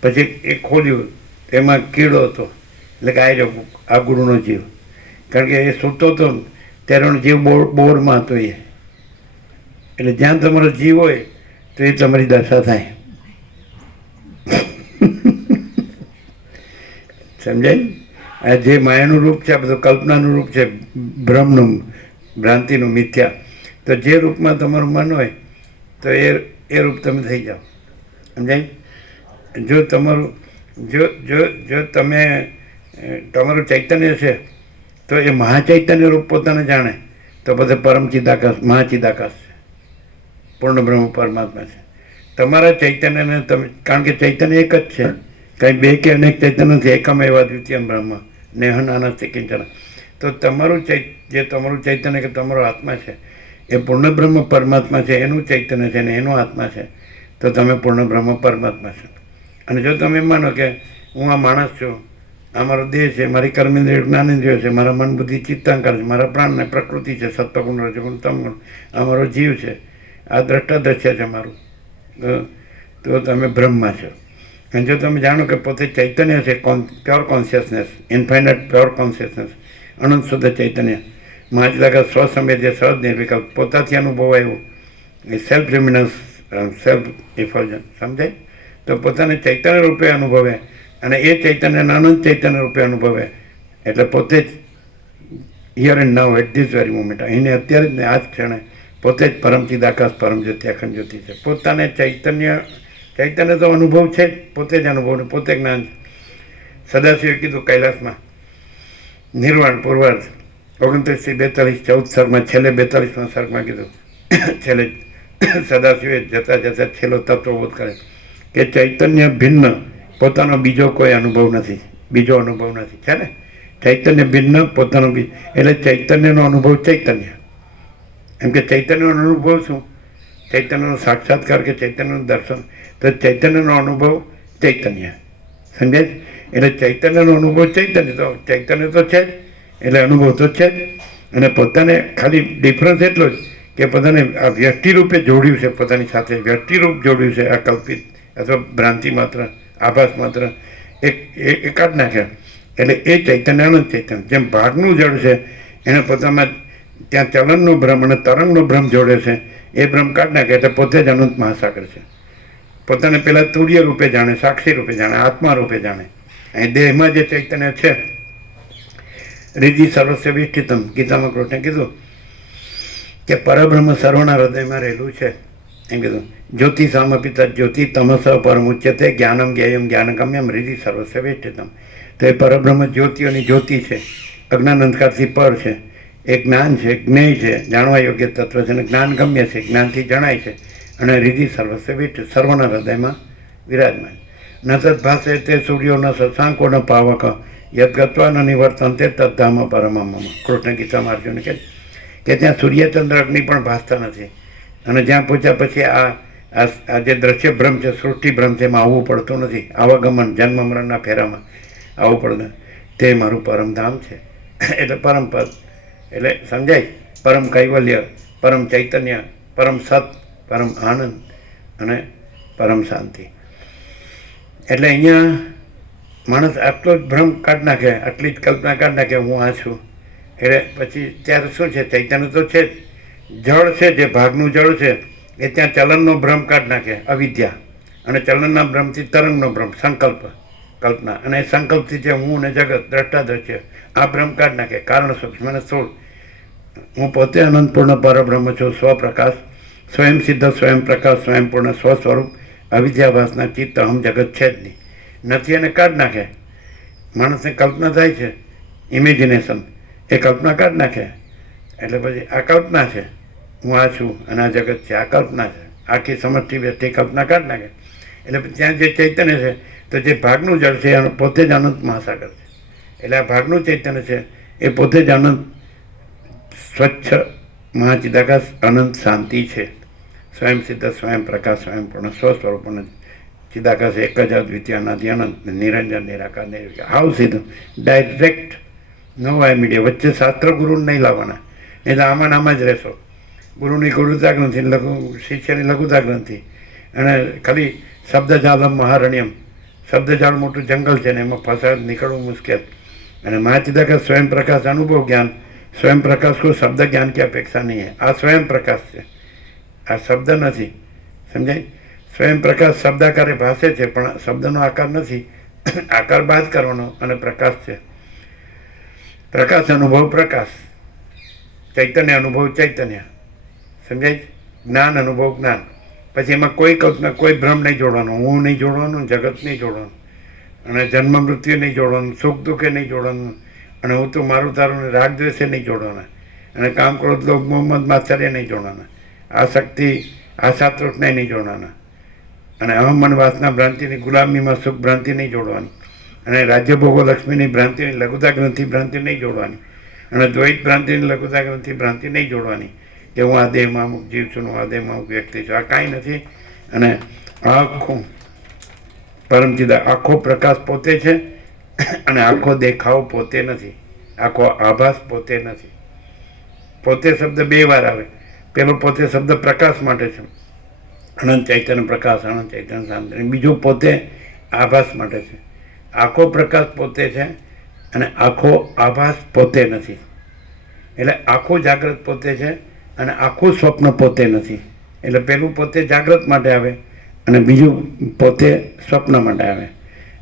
પછી એ ખોલ્યું, એમાં કીડો હતો, એટલે કે આ રહ્યો આ ગુરુનો જીવ. કારણ કે એ સૂતો હતો ત્યારે એનો જીવ બોરમાં હતો. એ એટલે જ્યાં તમારો જીવ હોય તો એ તમારી દશા થાય. સમજાય? આ જે માયાનું રૂપ છે આ બધું કલ્પનાનું રૂપ છે, ભ્રમનું, ભ્રાંતિનું, મિથ્યા. તો જે રૂપમાં તમારું મન હોય તો એ રૂપ તમે થઈ જાઓ. સમજાય? જો તમારું જો તમે તમારું ચૈતન્ય છે તો એ મહાચૈતન્ય રૂપ પોતાને જાણે તો બધે પરમ ચિદાકાશ, મહાચિદાકાશ છે, પૂર્ણ બ્રહ્મ પરમાત્મા છે. તમારા ચૈતન્યને તમે, કારણ કે ચૈતન્ય એક જ છે, કંઈ બે કે અનેક ચૈતન્ય નથી, એકમ એવા દ્વિતીય બ્રહ્મ નેહ નાના કિંચન. તો તમારું જે તમારું ચૈતન્ય કે તમારો આત્મા છે એ પૂર્ણ બ્રહ્મ પરમાત્મા છે, એનું ચૈતન્ય છે ને એનો આત્મા છે. તો તમે પૂર્ણ બ્રહ્મ પરમાત્મા છો. અને જો તમે માનો કે હું આ માણસ છું, આ મારો દેહ છે, મારી કર્મેન્દ્રિય જ્ઞાનેન્દ્રિયો છે, મારા મન બુદ્ધિ ચિત્તાંકાર છે, મારા પ્રાણ ને પ્રકૃતિ છે, સત્વગુણ રજોગુણ તમગુણ, આ મારો જીવ છે, આ દ્રષ્ટાદ્રશ્ય છે મારું, તો તમે બ્રહ્મા છો. અને જો તમે જાણો કે પોતે ચૈતન્ય છે, pure consciousness, infinite pure consciousness, અનંત શુદ્ધ ચૈતન્ય, મહાચિદાકાશ સ્વસંવેદ્ય સહજ નિર્વિકલ્પ, પોતાથી અનુભવ એવું એ સેલ્ફ લ્યુમિનસ, સેલ્ફ ઇફલ્જન. સમજાય? તો પોતાને ચૈતન્ય રૂપે અનુભવે અને એ ચૈતન્ય અનંત ચૈતન્ય રૂપે અનુભવે એટલે પોતે જ here and now at this very moment, અહીંને અત્યારે જ ને આ જ ક્ષણે પોતે જ પરમ ચિદાકાશ પરમ જ્યોતિ અખંડ જ્યોતિ છે. પોતાને ચૈતન્ય તો અનુભવ છે જ, પોતે જ અનુભવ ને પોતે જ્ઞાન છે. સદાશિવે કીધું કૈલાસમાં નિર્વાણ પૂર્વાર્ધ 29 થી 42 14 સર્ગમાં, છેલ્લે 42માં સર્ગમાં કીધું, છેલ્લે સદાશિવે જતા જતા છેલ્લો તત્વબોધ કરે કે ચૈતન્ય ભિન્ન પોતાનો બીજો કોઈ અનુભવ નથી, બીજો અનુભવ નથી. છે ને? ચૈતન્ય ભિન્ન પોતાનો એટલે ચૈતન્યનો અનુભવ ચૈતન્ય. એમ કે ચૈતન્યનો અનુભવ શું? ચૈતન્યનો સાક્ષાત્કાર કે ચૈતન્યનું દર્શન. તો ચૈતન્યનો અનુભવ ચૈતન્ય. સમજાય? એટલે ચૈતન્યનો અનુભવ ચૈતન્ય, તો ચૈતન્ય તો છે જ, એટલે અનુભવ તો છે જ. અને પોતાને ખાલી ડિફરન્સ એટલો જ કે પોતાને આ વ્યક્તિ રૂપે જોડ્યું છે, પોતાની સાથે વ્યક્તિરૂપ જોડ્યું છે. આ કલ્પિત અથવા ભ્રાંતિ માત્ર, આભાસ માત્ર એકાદ નાખ્યા એટલે એ ચૈતન્ય અનંત ચૈતન્ય. જેમ ભાગનું જળ છે એને પોતામાં ત્યાં ચલનનો ભ્રમ અને તરંગનો ભ્રમ જોડે છે, એ બ્રહ્મ કાઢી નાખે એટલે પોતે જ અનંત મહાસાગર છે. પોતાને પહેલાં તુર્ય રૂપે જાણે, સાક્ષી રૂપે જાણે, આત્મા રૂપે જાણે. અહીં દેહમાં જે ચૈતન્ય છે, રીધિ સર્વસ્વ વિષ્ઠિતમ, ગીતામાં કૃષ્ણે કીધું કે પરબ્રહ્મ સર્વના હૃદયમાં રહેલું છે. એમ કીધું જ્યોતિ સામપિતા જ્યોતિ તમસ પરમુચ્યતે જ્ઞાનમ જ્ઞેયમ જ્ઞાનગમ્યમ રીધિ સર્વસ્વ વિષ્ઠિતમ. તો એ પરબ્રહ્મ જ્યોતિઓની જ્યોતિ છે, અજ્ઞાન અંધકારથી પર છે, એ જ્ઞાન છે, જ્ઞેય છે, જાણવા યોગ્ય તત્વ છે, અને જ્ઞાન ગમ્ય છે, જ્ઞાનથી જણાય છે, અને રીધિ સર્વસ્વ વિષ્ઠિત, સર્વના હૃદયમાં વિરાજમાન. ન તદ્ભાસે તે સૂર્યો ન શશાંકો ન પાવક યદગત્વા ન નિવર્તન્તે તદ્ધામ પરમમ. કૃષ્ણ ગીતામાં અર્જુન કહે કે ત્યાં સૂર્યચંદ્ર અગ્નિ પણ ભાસતા નથી, અને જ્યાં પહોંચ્યા પછી આ જે દ્રશ્ય ભ્રમ છે, સૃષ્ટિ ભ્રમ છે, એમાં આવવું પડતું નથી. આવાગમન જન્મ મરણના ફેરામાં આવવું પડતું, તે મારું પરમધામ છે. એટલે પરમ પદ એટલે સમજાય, પરમ કૈવલ્ય, પરમ ચૈતન્ય, પરમ સત, પરમ આનંદ અને પરમ શાંતિ. એટલે અહીંયા માણસ આટલો જ ભ્રમ કાઢી નાખે, આટલી જ કલ્પના કાઢી નાખે હું આ છું. એટલે પછી ત્યારે શું છે, ચૈતન્ય તો છે જ, જળ છે, જે ભાગનું જળ છે એ ત્યાં ચલનનો ભ્રમ કાઢી નાખે, અવિદ્યા, અને ચલનના ભ્રમથી તરંગનો ભ્રમ, સંકલ્પ, કલ્પના, અને એ સંકલ્પથી જે હું ને જગત દ્રષ્ટા દ્રશ્ય, આ ભ્રમ કાઢી નાખે. કારણ સૂક્ષ્મ અને સ્થૂળ. હું પોતે અનંતપૂર્ણ પરબ્રહ્મ છું, સ્વપ્રકાશ, સ્વયં સિદ્ધ, સ્વયં પ્રકાશ, સ્વયંપૂર્ણ, સ્વ સ્વરૂપ, અવિદ્યાભાસના ચિત્ત અહમ જગત છે જ નહીં, નથી, એને કાઢી નાખે. માણસને કલ્પના થાય છે, ઇમેજિનેશન, એ કલ્પના કાઢી નાખે. એટલે પછી આ કલ્પના છે, હું આ છું અને આ જગત છે, આ કલ્પના છે, આખી સમષ્ટિ વ્યક્તિ કલ્પના કાઢી નાખે. એટલે પછી ત્યાં જે ચૈતન્ય છે, તો જે ભાગનું જળ છે એ પોતે જ અનંત મહાસાગર છે. એટલે આ ભાગનું ચૈતન્ય છે એ પોતે જ અનંત સ્વચ્છ મહાચિદાકાશ અનંત શાંતિ છે. સ્વયં સિદ્ધ, સ્વયં પ્રકાશ, સ્વયં પૂર્ણ, સ્વસ્વરૂપ ચિદાકાશ એક જ અદ્વિતીય અનાદિ અનંત નિરંજન નિરાકાર નિર્વિકાર. હાવ સીધું, ડાયરેક્ટ, નો વાય મીડિયા. વચ્ચે શાસ્ત્ર ગુરુને નહીં લાવવાના, નહીં તો આમાં આમાં જ રહેશો. ગુરુની ગુરુતા ગ્રંથિ, શિષ્યની લઘુતા ગ્રંથિ, અને ખાલી શબ્દજાલમ મહારણ્યમ, શબ્દજાળ મોટું જંગલ છે ને એમાં ફસાય નીકળવું મુશ્કેલ. અને મહાચિદાકાશ સ્વયં પ્રકાશ અનુભવ જ્ઞાન, સ્વયં પ્રકાશ કોઈ શબ્દ જ્ઞાન की अपेक्षा नहीं है. આ સ્વયં પ્રકાશ છે, આ શબ્દ નથી. સમજાય? સ્વયં પ્રકાશ શબ્દાકારે ભાષે છે, પણ શબ્દનો આકાર નથી, આકાર બાદ કરવાનો, અને પ્રકાશ છે. પ્રકાશ અનુભવ પ્રકાશ, ચૈતન્ય અનુભવ ચૈતન્ય. સમજાય? જ્ઞાન અનુભવ જ્ઞાન. પછી એમાં કોઈ કલ્પના, કોઈ ભ્રમ નહીં જોડવાનો, હું નહીં જોડવાનું, જગત નહીં જોડવાનું, અને જન્મ મૃત્યુ નહીં જોડવાનું, સુખ દુઃખે નહીં જોડવાનું, અને હું તો મારું તારું રાગ દ્વેષે નહીં જોડવાના, અને કામ ક્રોધ લોભ મોહમ્મદ માત્સર્ય નહીં જોડવાના, આસક્તિ આશા તૃષ્ણા નહીં જોડવાના, અને અહમ મન વાસના ભ્રાંતિની ગુલામીમાં સુખ ભ્રાંતિ નહીં જોડવાની, અને રાજ્ય ભોગો લક્ષ્મીની ભ્રાંતિની લઘુતા ગ્રંથિ ભ્રાંતિ નહીં જોડવાની, અને દ્વૈત ભ્રાંતિની લઘુતા ગ્રંથિ ભ્રાંતિ નહીં જોડવાની કે હું આ દેહમાં અમુક જીવ છું, હું આ દેહમાં અમુક વ્યક્તિ છું. આ કાંઈ નથી. અને આખું પરમચિદા આખો પ્રકાશ પોતે છે, અને આખો દેખાવ પોતે નથી, આખો આભાસ પોતે નથી. પોતે શબ્દ બે વાર આવે. પેલો પોતે શબ્દ પ્રકાશ માટે છે, અનંત ચૈતન્ય પ્રકાશ, અનંત ચૈતન્ય શાંતિ. બીજો પોતે આભાસ માટે છે. આખો પ્રકાશ પોતે છે, અને આખો આભાસ પોતે નથી. એટલે આખું જાગ્રત પોતે છે, અને આખું સ્વપ્ન પોતે નથી. એટલે પેલું પોતે જાગ્રત માટે આવે, અને બીજું પોતે સ્વપ્ન માટે આવે.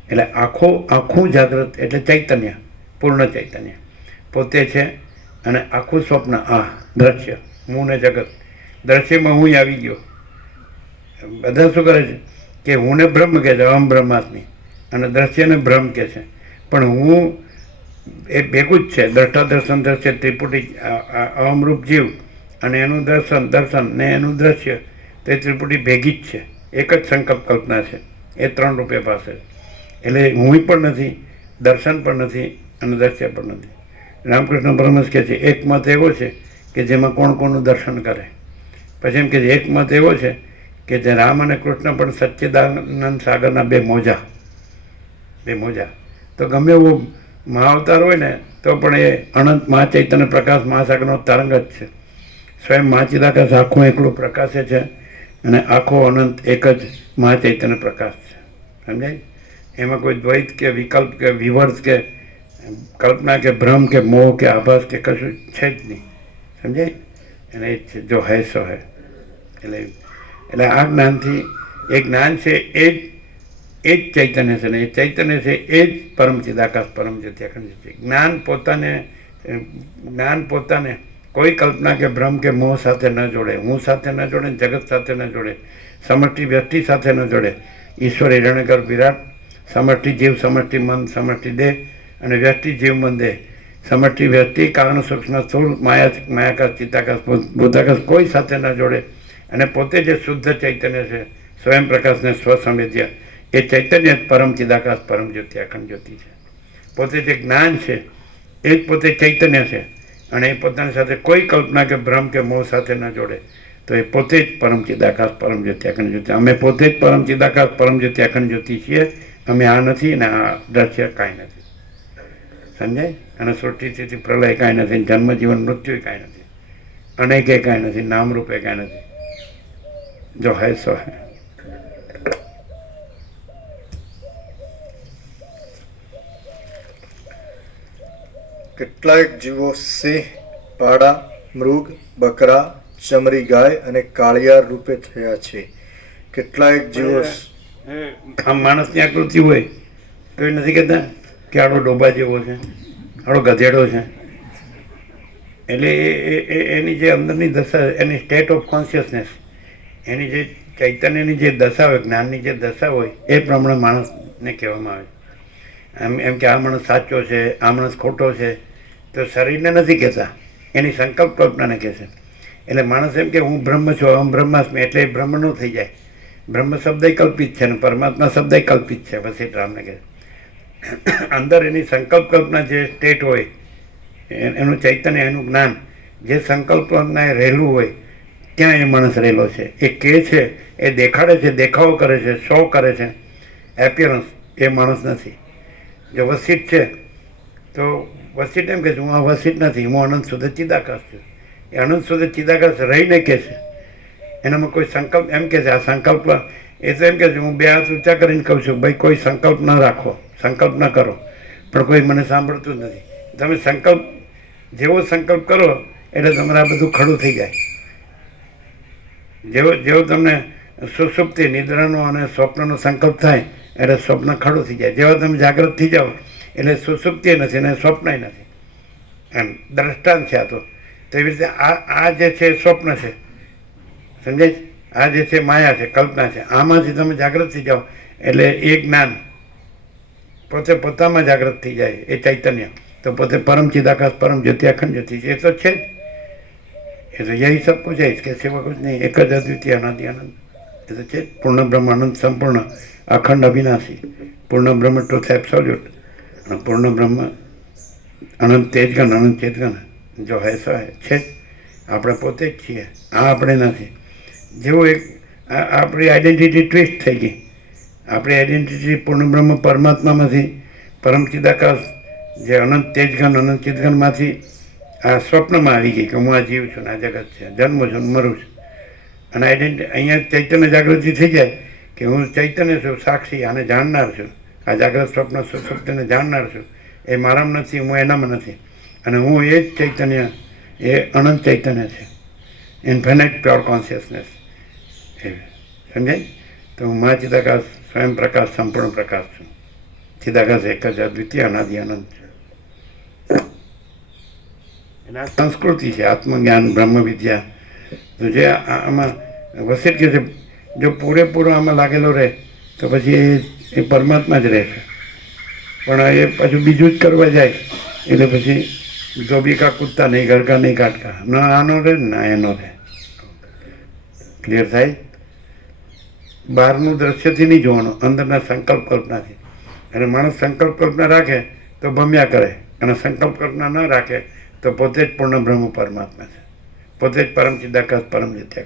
એટલે આખું જાગ્રત એટલે ચૈતન્ય, પૂર્ણ ચૈતન્ય પોતે છે, અને આખું સ્વપ્ન આ દ્રશ્ય, હું ને જગત. દ્રશ્યમાં હું આવી ગયો. બધા શું કરે છે કે હું ને બ્રહ્મ કહે છે, અહમ બ્રહ્માસ્મિ, અને દ્રશ્યને ભ્રમ કહે છે. પણ હું એ ભેગું જ છે. દ્રષ્ટા દર્શન દ્રશ્ય ત્રિપુટી, અહમરૂપ જીવ અને એનું દર્શન ને એનું દ્રશ્ય, તે ત્રિપુટી ભેગી જ છે. એક જ સંકલ્પ કલ્પના છે. એ ત્રણ રૂપે પાસે. એટલે હું પણ નથી, દર્શન પણ નથી, અને દ્રશ્ય પણ નથી. રામકૃષ્ણ પરમહંસ કહે છે એક મત એવો છે કે જેમાં કોણ કોનું દર્શન કરે. પછી એમ કે એક મત એવો છે કે જે રામ અને કૃષ્ણ પણ સચ્ચિદાનંદ સાગરના બે મોજા. તો ગમે એવો મહાઅવતાર હોય ને તો પણ એ અનંત મહાચૈતન્ય પ્રકાશ મહાસાગરનો તરંગ જ છે. સ્વયં મહાચિદાકાશ આખું એકલું પ્રકાશે છે, અને આખો અનંત એક જ મહાચૈતન્ય પ્રકાશ છે. સમજાય? એમાં કોઈ દ્વૈત કે વિકલ્પ કે વિવર્ત કે કલ્પના કે ભ્રમ કે મોહ કે આભાસ કે કશું છે જ નહીં. સમજાય? અને એ જ છે જો હૈ સો હૈ. એટલે આ જ્ઞાનથી એ જ્ઞાન છે એ જ ચૈતન્ય છે ને એ ચૈતન્ય છે એ જ પરમ ચિદાકાશ પરમ જ્યોતિ અખંડ જ્યોતિ. જ્ઞાન પોતાને કોઈ કલ્પના કે ભ્રમ કે મોહ સાથે ન જોડે, હું સાથે ન જોડે, જગત સાથે ન જોડે, સમષ્ટિ વ્યક્તિ સાથે ન જોડે. ઈશ્વર હિરણ્યગર્ભ વિરાટ, સમષ્ટિ જીવ, સમષ્ટિ મન, સમષ્ટિ દેહ અને વ્યક્તિ જીવ મન દેહ, સમષ્ટિ વ્યક્તિ કારણ સૂક્ષ્મ સ્થૂળ માયાકાશ ચિત્તાકાશ ભૂતાકાશ કોઈ સાથે ન જોડે. અને પોતે જે શુદ્ધ ચૈતન્ય છે, સ્વયં પ્રકાશને સ્વસંવેદ્ય, એ ચૈતન્ય જ પરમ ચિદાકાશ પરમ જ્યોતિ અખંડ જ્યોતિ છે. પોતે જે જ્ઞાન છે એ જ પોતે ચૈતન્ય છે અને એ પોતાની સાથે કોઈ કલ્પના કે ભ્રમ કે મોહ સાથે ન જોડે, તો એ પોતે જ પરમ ચિદાકાશ પરમ જ્યોતિ અખંડ જ્યોતિ. અમે પોતે જ પરમ ચિદાકાશ પરમ જ્યોતિ અખંડ જ્યોતિ છીએ. અમે આ નથી ને આ દ્રશ્ય કાંઈ નથી. સમજાય? અને સૃષ્ટિ સ્થિતિ પ્રલય કાંઈ નથી, જન્મ જીવન મૃત્યુ કાંઈ નથી, અનેકે કાંઈ નથી, નામરૂપે કાંઈ નથી. જો હૈ સો હૈ. કેટલાક જીવો સિંહ, પાડા, મૃગ, બકરા, ચમરી ગાય અને કાળિયાર રૂપે થયા છે. કેટલાક જીવો આમ માણસની આકૃતિ હોય તો એ નથી કહેતા કે આડો ડોબા જેવો છે, આડો ગધેડો છે. એટલે એની જે અંદરની દશા, એની સ્ટેટ ઓફ કોન્શિયસનેસ, એની જે ચૈતન્યની જે દશા હોય, જ્ઞાનની જે દશા હોય, એ પ્રમાણે માણસને કહેવામાં આવે. એમ કે આ માણસ સાચો છે, આ માણસ ખોટો છે, તો શરીરને નથી કહેતા, એની સંકલ્પ કલ્પનાને કહે છે. એટલે માણસ એમ કે હું બ્રહ્મ છું, અહમ બ્રહ્માસ્મિ, એટલે એ બ્રહ્મ ન થઈ જાય. બ્રહ્મ શબ્દ કલ્પિત છે ને પરમાત્મા શબ્દ કલ્પિત છે. બસ એટલે રામને કહે અંદર એની સંકલ્પ કલ્પના જે સ્ટેટ હોય, એનું ચૈતન્ય, એનું જ્ઞાન જે સંકલ્પ કલ્પના રહેલું હોય, ત્યાં એ માણસ રહેલો છે. એ કહે છે, એ દેખાડે છે, દેખાવો કરે છે, શો કરે છે, એપિયરન્સ, એ માણસ નથી. જો વસિત છે તો વસિત એમ કે છે હું આ વસિત નથી, હું અનંત શુદ્ધ ચિદાકાશ છું. એ અનંત શુદ્ધ ચિદાકાશ રહીને કહે છે. એનામાં કોઈ સંકલ્પ, એમ કે છે આ સંકલ્પ, એ તો એમ કે છે હું બે હાથ ઊંચા કરીને કહું છું ભાઈ કોઈ સંકલ્પ ન રાખો, સંકલ્પ ન કરો, પણ કોઈ મને સાંભળતું જ નથી. તમે સંકલ્પ, જેવો સંકલ્પ કરો એટલે તમારે આ બધું ખડું થઈ જાય. જેવો તમને સુષુપ્તિ, નિદ્રાનો અને સ્વપ્નનો સંકલ્પ થાય એટલે સ્વપ્ન ખડું થઈ જાય. જેવા તમે જાગૃત થઈ જાઓ એટલે સુષુપ્તિ નથી અને સ્વપ્નય નથી. એમ દ્રષ્ટાંત છે આ તો. એવી રીતે આ જે છે એ સ્વપ્ન છે, સમજાય? આ જે છે માયા છે, કલ્પના છે. આમાંથી તમે જાગૃત થઈ જાઓ એટલે એ જ્ઞાન પોતે પોતામાં જાગૃત થઈ જાય, એ ચૈતન્ય તો પોતે પરમ ચિદાકાશ પરમ જ્યોતિ અખંડ જ્યોતિ છે. એ તો છે જ. એ તો યહી સબ કુછ है, इसके सिवा कुछ नहीं. एक જ અદ્વિતીય અનાદિ આનંદ. એ તો છે પૂર્ણ બ્રહ્મ, અનંત સંપૂર્ણ, અખંડ અવિનાશી. પૂર્ણ બ્રહ્મ ટ્રુથ એબ્સોલ્યુટ. પૂર્ણ બ્રહ્મ અનંત તેજગન, અનંત ચેતગન. જો હૈ સો હૈ. છે આપણે પોતે જ છીએ, આ આપણે નથી. જેવું એક આપણી આઈડેન્ટિટી ટ્વિસ્ટ થઈ ગઈ. આપણી આઈડેન્ટિટી પૂર્ણ બ્રહ્મ પરમાત્મામાંથી, પરમ ચિદાકાશ જે અનંત તેજગન, અનંત ચિદગનમાંથી આ સ્વપ્નમાં આવી ગઈ કે હું આ જીવ છું, આ જગત છે, જન્મ છું, મરું છું. અને અહીંયા ચૈતન્ય જાગૃતિ થઈ જાય કે હું ચૈતન્ય છું, સાક્ષી, આને જાણનાર છું, આ જાગ્રત સ્વપ્ન સુષુપ્તિને જાણનાર છું. એ મારામાં નથી, હું એનામાં નથી. અને હું એ જ ચૈતન્ય, એ અનંત ચૈતન્ય છે, ઇન્ફિનાઇટ પ્યોર કોન્શિયસનેસ. એ સમજાય? તો હું મા ચિદાકાશ, સ્વયં પ્રકાશ, સંપૂર્ણ પ્રકાશ છું. ચિદાકાશ એક જ અદ્વિતીય અનાદિ અનંત છે. એના સંસ્કૃતિ છે, આત્મજ્ઞાન, બ્રહ્મ વિદ્યા. તો જે આમાં વસિત કે છે જો પૂરેપૂરો આમાં લાગેલો રહે તો પછી એ પરમાત્મા જ રહેશે. પણ એ પાછું બીજું જ કરવા જાય એટલે પછી ધોબી કા કૂદતા નહીં, ગરકા નહીં કાટકા. ના આનો રહે ના એનો રહે. ક્લિયર થાય? બહારનું દ્રશ્યથી નહીં જોવાનું, અંદરના સંકલ્પ કલ્પનાથી. અને માણસ સંકલ્પ કલ્પના રાખે તો ભમ્યા કરે, અને સંકલ્પ કલ્પના ન રાખે તો પોતે જ પૂર્ણ બ્રહ્મ પરમાત્મા છે, પોતે જ પરમ ચિદાકાશ પરમ જ્યોતિ.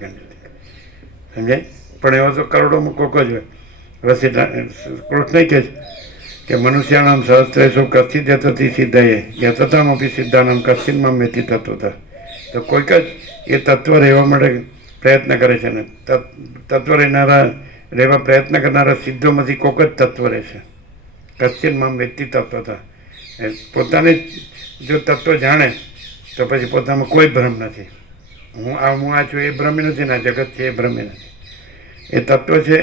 સમજાય? પણ એવો તો કરોડોમાં કોક જ હોય. વસિત કૃષ્ણ કહે કે મનુષ્યાનામ સહસ્ત્રેષુ કથિત યતતી સિદ્ધયે યતતામપી સિદ્ધાનામ કશ્ચિનમાં મેથી તત્વતા. તો કોઈક જ એ તત્વ રહેવા માટે પ્રયત્ન કરે છે ને તત્વ રહેવા પ્રયત્ન કરનારા સિદ્ધોમાંથી કોઈક જ તત્વ રહેશે. કશ્ચિનમાં વેતી તત્વતા. પોતાને જો તત્વ જાણે તો પછી પોતામાં કોઈ ભ્રમ નથી. હું આ છું એ ભ્રમી નથી ને આ જગત છે એ ભ્રમી નથી. એ તત્વ છે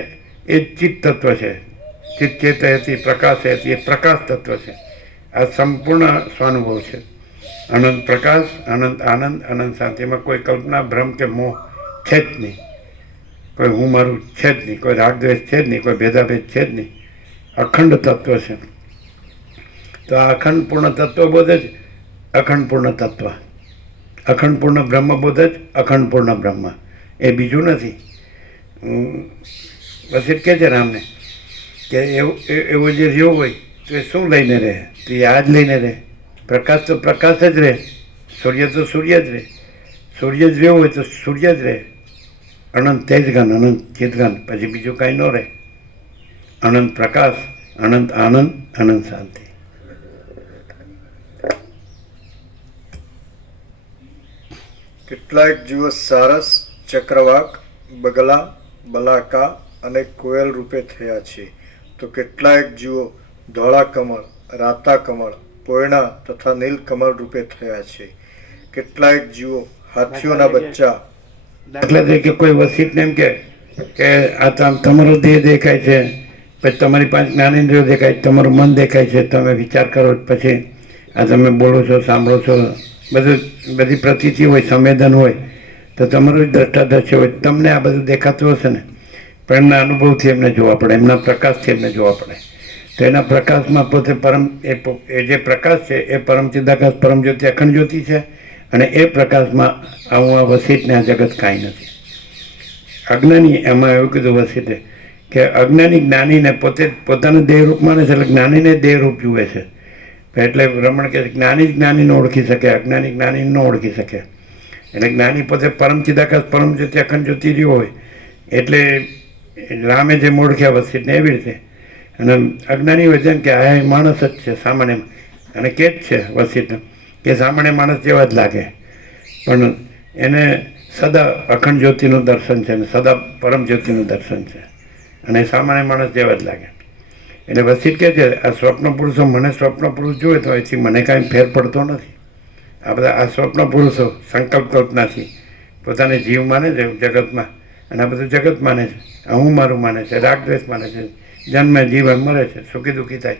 એ ચિત્ત તત્વ છે. ચિત્ત ચેતયતિ પ્રકાશયતિ એ પ્રકાશ તત્વ છે. આ સંપૂર્ણ સ્વાનુભવ છે. અનંત પ્રકાશ, અનંત આનંદ, અનંત શાંતિમાં કોઈ કલ્પના, ભ્રમ કે મોહ છે જ નહીં. કોઈ હું મારું છે જ નહીં, કોઈ રાગદ્વેષ છે જ નહીં, કોઈ ભેદાભેદ છે જ નહીં. અખંડ તત્વ છે. તો આ અખંડ પૂર્ણ તત્વબોધ જ અખંડ પૂર્ણ તત્વ, અખંડ પૂર્ણ બ્રહ્મબોધ જ અખંડ પૂર્ણ બ્રહ્મ. એ બીજું નથી. બસ એ કહે છે રામને કે એવો જે રહ્યો હોય તો એ શું લઈને રહે? તો એ આ જ લઈને રહે. પ્રકાશ તો પ્રકાશ જ રહે, સૂર્ય તો સૂર્ય જ રહે. સૂર્ય જ રહ્યો હોય તો સૂર્ય જ રહે. અનંત તેજગાન, અનંત ચિતગાન, પછી બીજું કાંઈ ન રહે. અનંત પ્રકાશ, અનંત આનંદ, અનંત શાંતિ. કેટલાક જીવો સારસ, ચક્રવાક, બગલા, બલાકા અને કોયલ રૂપે થયા છે, તો કેટલાક જીવો ધોળા કમળ, રાતા કમળ, પોયણા તથા નીલ કમળ રૂપે થયા છે. કેટલાક જીવો હાથીઓના બચ્ચા, દાખલા તરીકે કોઈ વસીતને એમ કે આ તમારો દેહ દેખાય છે, પછી તમારી પાસે જ્ઞાનેન્દ્રિયો દેખાય, તમારું મન દેખાય છે, તમે વિચાર કરો, પછી આ તમે બોલો છો, સાંભળો છો, બધી પ્રતીતિ હોય, સંવેદન હોય, તો તમારું દ્રષ્ટાદર્શી હોય, તમને આ બધું દેખાતું હશે ને. પણ એમના અનુભવથી એમને જોવા પડે, એમના પ્રકાશથી એમને જોવા પડે. તો એના પ્રકાશમાં પોતે એ જે પ્રકાશ છે એ પરમ ચિદાકાશ, પરમ જ્યોતિ, અખંડ જ્યોતિ છે. અને એ પ્રકાશમાં હું આ વસીતને આ જગત કાંઈ નથી. અજ્ઞાની, એમાં એવું કીધું વસીતે કે અજ્ઞાની જ્ઞાનીને પોતાનું દેહરૂપ માને છે, એટલે જ્ઞાનીને દેહરૂપ જુએ છે. એટલે રમણ કહે છે જ્ઞાની જ જ્ઞાનીને ઓળખી શકે, અજ્ઞાની જ્ઞાનીને ન ઓળખી શકે. એટલે જ્ઞાની પોતે પરમ ચિદાકાશ, પરમ જ્યોતિ, અખંડ જ્યોતિ રહ્યો હોય. એટલે રામે જેમ ઓળખ્યા વસીતને એવી રીતે. અને અજ્ઞાની હોય જેમ કે આ માણસ જ છે સામાન્ય, અને કે જ છે વસીત કે સામાન્ય માણસ જેવા જ લાગે, પણ એને સદા અખંડ જ્યોતિનું દર્શન છે અને સદા પરમ જ્યોતિનું દર્શન છે, અને સામાન્ય માણસ જેવા જ લાગે. એટલે વસીત કહે છે આ સ્વપ્ન પુરુષો, મને સ્વપ્ન પુરુષ જોઈએ તો એથી મને કાંઈ ફેર પડતો નથી. આ બધા આ સ્વપ્ન પુરુષો સંકલ્પ કલ્પનાથી પોતાને જીવ માને છે જગતમાં, અને આ બધું જગત માને છે, હું મારું માને છે, રાગદ્વેષ માને છે, જન્મે જીવન મરે છે, સુખી દુઃખી થાય.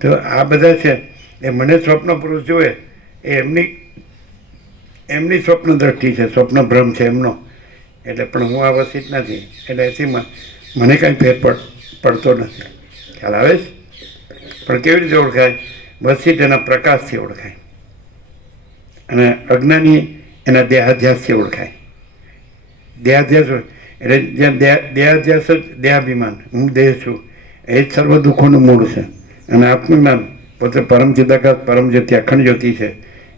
તો આ બધા છે એ મને સ્વપ્ન પુરુષ જોઈએ એ એમની સ્વપ્ન દ્રષ્ટિ છે, સ્વપ્ન ભ્રમ છે એમનો. એટલે પણ હું આ વસીત નથી, એટલે એથી મને કાંઈ ફેર પડતો નથી. ખ્યાલ આવે છે? પણ કેવી રીતે ઓળખાય? વસીત એના પ્રકાશથી ઓળખાય, અને અજ્ઞાની એના દેહાધ્યાસથી ઓળખાય. દેહાધ્યાસ એટલે જ્યાં દેહાધ્યાસ જ દેહાભિમાન, હું દેહ છું, એ જ સર્વ દુઃખોનું મૂળ છે. અને આત્મજ્ઞાન પોતે પરમ ચિદાકાશ, પરમ જ્યોતિ, અખંડ જ્યોતિ છે,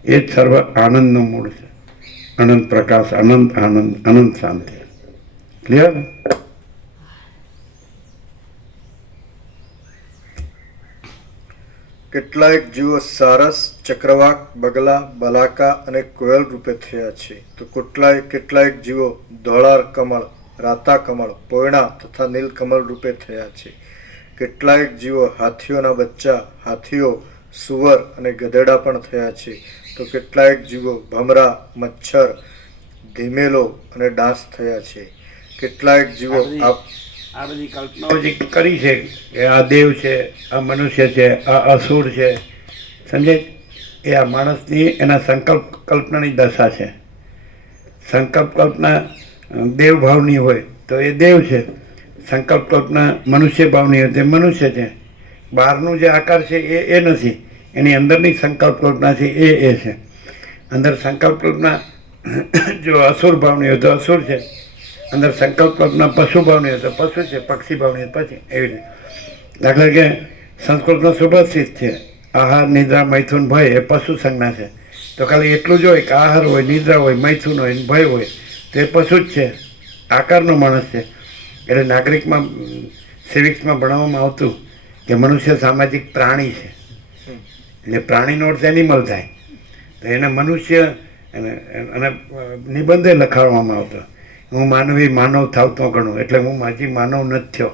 એ જ સર્વ આનંદનું મૂળ છે. અનંત પ્રકાશ, અનંત આનંદ, અનંત શાંતિ. ક્લિયર? કેટલાક જીવો સારસ, ચક્રવાક, બગલા, બલાકા અને કોયલ રૂપે થયા છે, તો કેટલાક જીવો ધોળા કમળ, રાતા કમળ, પોયણા તથા નીલ કમળ રૂપે થયા છે. કેટલાક જીવો હાથીઓના બચ્ચા, હાથીઓ, સુવર અને ગધેડા પણ થયા છે, તો કેટલાક જીવો ભમરા, મચ્છર, ધીમેલો અને ડાંસ થયા છે. કેટલાક જીવો આ બધી કલ્પનાઓ જે કરી છે કે આ દેવ છે, આ મનુષ્ય છે, આ અસુર છે, સમજે? એ આ માણસની એના સંકલ્પ કલ્પનાની દશા છે. સંકલ્પ કલ્પના દેવ ભાવની હોય તો એ દેવ છે, સંકલ્પ કલ્પના મનુષ્ય ભાવની હોય તો એ મનુષ્ય છે. બહારનું જે આકાર છે એ નથી, એની અંદરની સંકલ્પ કલ્પના છે એ છે. અંદર સંકલ્પ કલ્પના જો અસુર ભાવની હોય તો અસુર છે, અંદર સંકલ્પ કલ્પના પશુ ભાવની હોય તો પશુ છે, પક્ષી ભાવની હોય પછી એવી રીતે. દાખલા કે સંસ્કૃતનો સુભાષિત છે, આહાર, નિદ્રા, મૈથુન, ભય એ પશુ સંજ્ઞા છે. તો ખાલી એટલું જ હોય કે આહાર હોય, નિદ્રા હોય, મૈથુન હોય, ભય હોય તો એ પશુ જ છે, આકારનો માણસ છે. એટલે નાગરિકમાં, સિવિક્સમાં ભણાવવામાં આવતું કે મનુષ્ય સામાજિક પ્રાણી છે. એટલે પ્રાણીનો અર્થ એનિમલ થાય, તો એને મનુષ્ય અને નિબંધે લખાડવામાં આવતો હું માનવી માનવ થાવતો ગણું, એટલે હું હજી માનવ નથી થયો,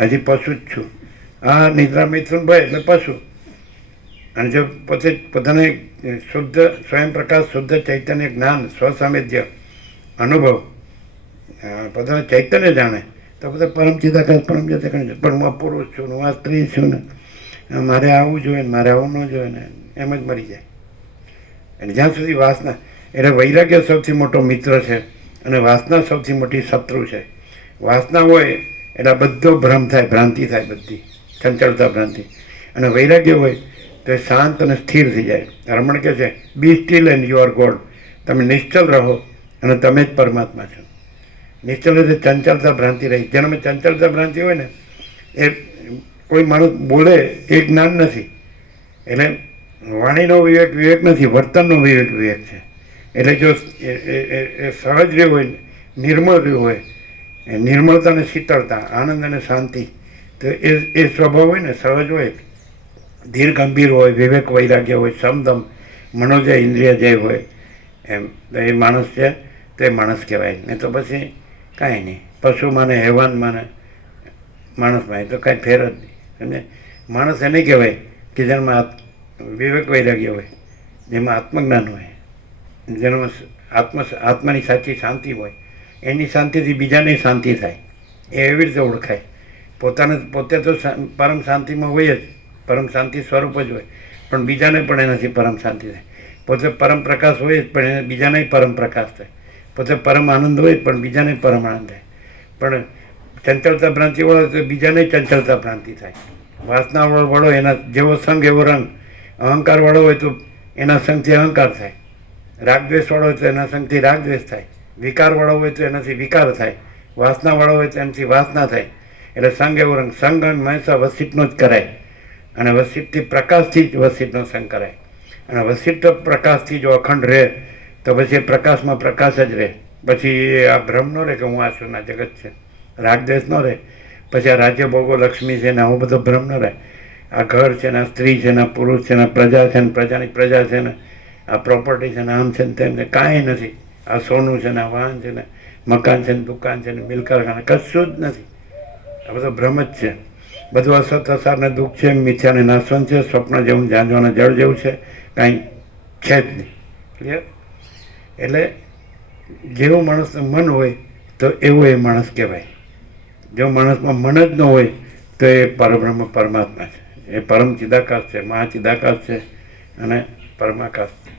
હજી પશુ જ છું. આ નિદ્રા, મૈથુન, ભય એટલે પશુ. અને જો પોતે પોતાને શુદ્ધ સ્વયં પ્રકાશ, શુદ્ધ ચૈતન્ય જ્ઞાન, સ્વસામેધ્ય અનુભવ પોતાને ચૈતન્ય જાણે તો બધા પરમ ચિદાકાશ પરમ જતે પણ હું આ પુરુષ છું હું આ સ્ત્રી છું ને મારે આવવું જોઈએ ને મારે આવવું ન જોઈએ ને એમ જ મરી જાય. અને જ્યાં સુધી વાસના એટલે વૈરાગ્ય સૌથી મોટો મિત્ર છે અને વાસના સૌથી મોટી શત્રુ છે. વાસના હોય એટલે બધો ભ્રમ થાય, ભ્રાંતિ થાય, બધી ચંચળતા ભ્રાંતિ. અને વૈરાગ્ય હોય તો એ શાંત અને સ્થિર થઈ જાય. રમણ કહે છે be still and you are God. તમે નિશ્ચલ રહો અને તમે જ પરમાત્મા છો. નિશ્ચલ એટલે ચંચળતા ભ્રાંતિ રહી. જેનામાં ચંચળતા ભ્રાંતિ હોય ને એ કોઈ માણસ બોલે એ જ્ઞાન નથી. એટલે વાણીનો વિવેક વિવેક નથી, વર્તનનો વિવેક વિવેક છે. એટલે જો એ સહજ રહ્યું હોય, નિર્મળ રહ્યું હોય, એ નિર્મળતા અને શીતળતા, આનંદ અને શાંતિ, તો એ સ્વભાવ હોય ને સહજ હોય, ધીર ગંભીર હોય, વિવેક વૈરાગ્ય હોય, સમદમ મનોજય ઇન્દ્રિય જય હોય, એમ તો એ માણસ છે તો એ માણસ કહેવાય. નહીં તો પછી કાંઈ નહીં, પશુ માને, હેવાન માને, માણસ માને તો કાંઈ ફેર જ નહીં. સમજે? માણસ એને કહેવાય કે જેનામાં વિવેક વૈરાગ્ય હોય, જેમાં આત્મજ્ઞાન હોય, જેનામાં આત્માની સાચી શાંતિ હોય. એની શાંતિથી બીજાને શાંતિ થાય. એ એવી રીતે ઓળખાય. પોતે તો પરમ શાંતિમાં હોય જ, પરમ શાંતિ સ્વરૂપ જ હોય, પણ બીજાને પણ એનાથી પરમ શાંતિ થાય. પોતે પરમ પ્રકાશ હોય જ પણ એને બીજાને પરમ પ્રકાશ થાય. પોતે પરમ આનંદ હોય પણ બીજાને પરમ આનંદ થાય. પણ ચંચળતા ભ્રાંતિ વાળો તો બીજાને ચંચળતા ભ્રાંતિ થાય. વાસના વાળો એના જેવો સંગ એવો રંગ. અહંકાર વાળો હોય તો એના સંગથી અહંકાર થાય. રાગદ્વેષ વાળો હોય તો એના સંગથી રાગદ્વેષ થાય. વિકાર વાળો હોય તો એનાથી વિકાર થાય. વાસના વાળો હોય તો એનાથી વાસના થાય. એટલે સંગ એવો રંગ. સંગ હંમેશા વસિષ્ઠનો જ કરાય. અને વસિષ્ઠથી પ્રકાશથી જ વસિષ્ઠનો સંગ કરાય. અને વસિષ્ઠ પ્રકાશથી જો અખંડ રહે તો પછી એ પ્રકાશમાં પ્રકાશ જ રહે. પછી આ ભ્રમ ન રહે કે હું આ છું ના જગત છે. રાગદ્વેષ ન રહે. પછી આ રાજ્ય ભોગો લક્ષ્મી છે ને આવો બધો ભ્રમ ન રહે. આ ઘર છે ને આ સ્ત્રી છે ને આ પુરુષ છે ને આ પ્રજા છે ને પ્રજાની પ્રજા છે ને આ પ્રોપર્ટી છે ને આમ છે ને તેમ છે, કાંઈ નથી. આ સોનું છે ને આ વાહન છે ને મકાન છે ને દુકાન છે ને મિલ કારખાના, કશું જ નથી. આ બધો ભ્રમ જ છે. બધું અસત અસારને દુઃખ છે, મિથ્યાને નાશવંત છે, સ્વપ્ન જેવું જાંજવાના જળ જેવું છે, કાંઈ છે જ નહીં. ક્લિયર? એટલે જેવું માણસનું મન હોય તો એવું એ માણસ કહેવાય. જો માણસમાં મન જ ન હોય તો એ પરબ્રહ્મ પરમાત્મા છે. એ પરમ ચિદાકાશ છે, મહાચિદાકાશ છે અને પરમાકાશ છે.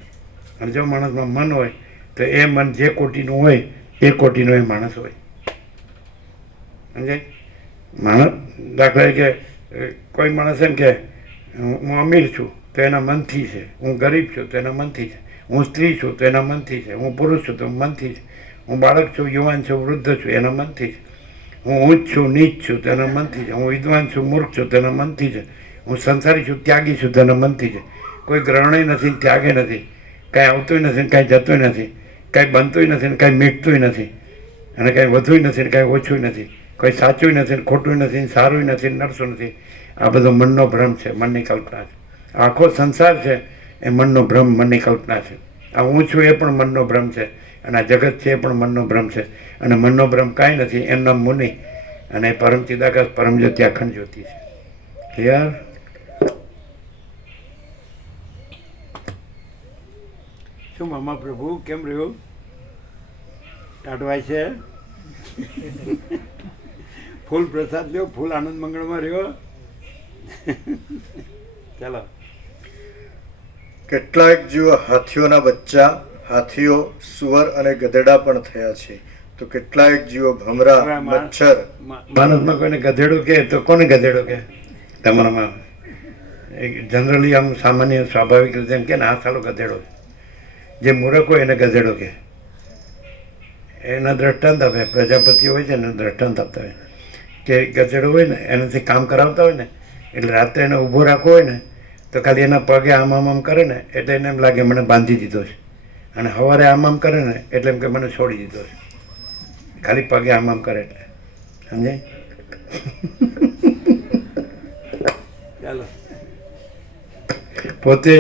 અને જો માણસમાં મન હોય તો એ મન જે કોટીનું હોય એ કોટીનો એ માણસ હોય. સમજાય? માણસ દાખલા કે કોઈ માણસ એમ કે હું અમીર છું તો એના મનથી છે, હું ગરીબ છું તો એના મનથી છે, હું સ્ત્રી છું તો એના મનથી છે, હું પુરુષ છું તો મનથી છે, હું બાળક છું, યુવાન છું, વૃદ્ધ છું એના મનથી છે, હું ઊંચ છું, નીચ છું તો એના મનથી છે, હું વિદ્વાન છું, મૂર્ખ છું તો એના મનથી છે, હું સંસારી છું, ત્યાગી છું તો એના મનથી છે. કોઈ ગ્રહણે નથી, ત્યાગે નથી, કાંઈ આવતું નથી, કાંઈ જતું નથી, કાંઈ બનતું નથી ને કાંઈ મીટતું નથી, અને કાંઈ વધુય નથી ને કાંઈ ઓછું નથી, કોઈ સાચું નથી ને ખોટું નથી ને સારું નથી ને નરસું નથી. આ બધો મનનો ભ્રમ છે, મનની કલ્પના છે. આખો સંસાર છે એ મનનો ભ્રમ, મનની કલ્પના છે. આ હું છું એ પણ મનનો ભ્રમ છે અને આ જગત છે એ પણ મનનો ભ્રમ છે. અને મનનો ભ્રમ કાંઈ નથી, એમ નામ મુનિ અને પરમ ચિદાકાશ પરમ જ્યોતિ અખંડ જ્યોતિ છે. ક્લિયર? શું મામા પ્રભુ કેમ રહ્યું? ટાઢવાય છે? ફૂલ પ્રસાદ લ્યો, ફૂલ આનંદ મંગળમાં રહ્યો. ચાલો. કેટલાક જીવો હાથીઓના બચ્ચા, હાથીઓ, સુવર અને ગધેડા પણ થયા છે. તો કેટલાક જીવો ભમરા, મચ્છર. માણસમાં કોઈને ગધેડું કહે તો કોને ગધેડું કહે? તમારામાં જનરલી આમ સામાન્ય સ્વાભાવિક રીતે એમ કે ને આ સાલો ગધેડો. જે મૂર્ખ હોય એને ગધેડો કહે. એના દ્રષ્ટાંત આપે. પ્રજાપતિ હોય છે ને દ્રષ્ટાંત આપતા હોય કે ગધેડો હોય ને એનાથી કામ કરાવતા હોય ને એટલે રાત્રે એને ઊભો રાખવો હોય ને તો ખાલી એના પગે આમ આમ આમ કરે ને એટલે એને એમ લાગે મને બાંધી દીધો છે, અને સવારે આમ આમ કરે ને એટલે એમ કે મને છોડી દીધો છે. ખાલી પગે આમ આમ કરે એટલે. સમજાય? ચાલો. પોતે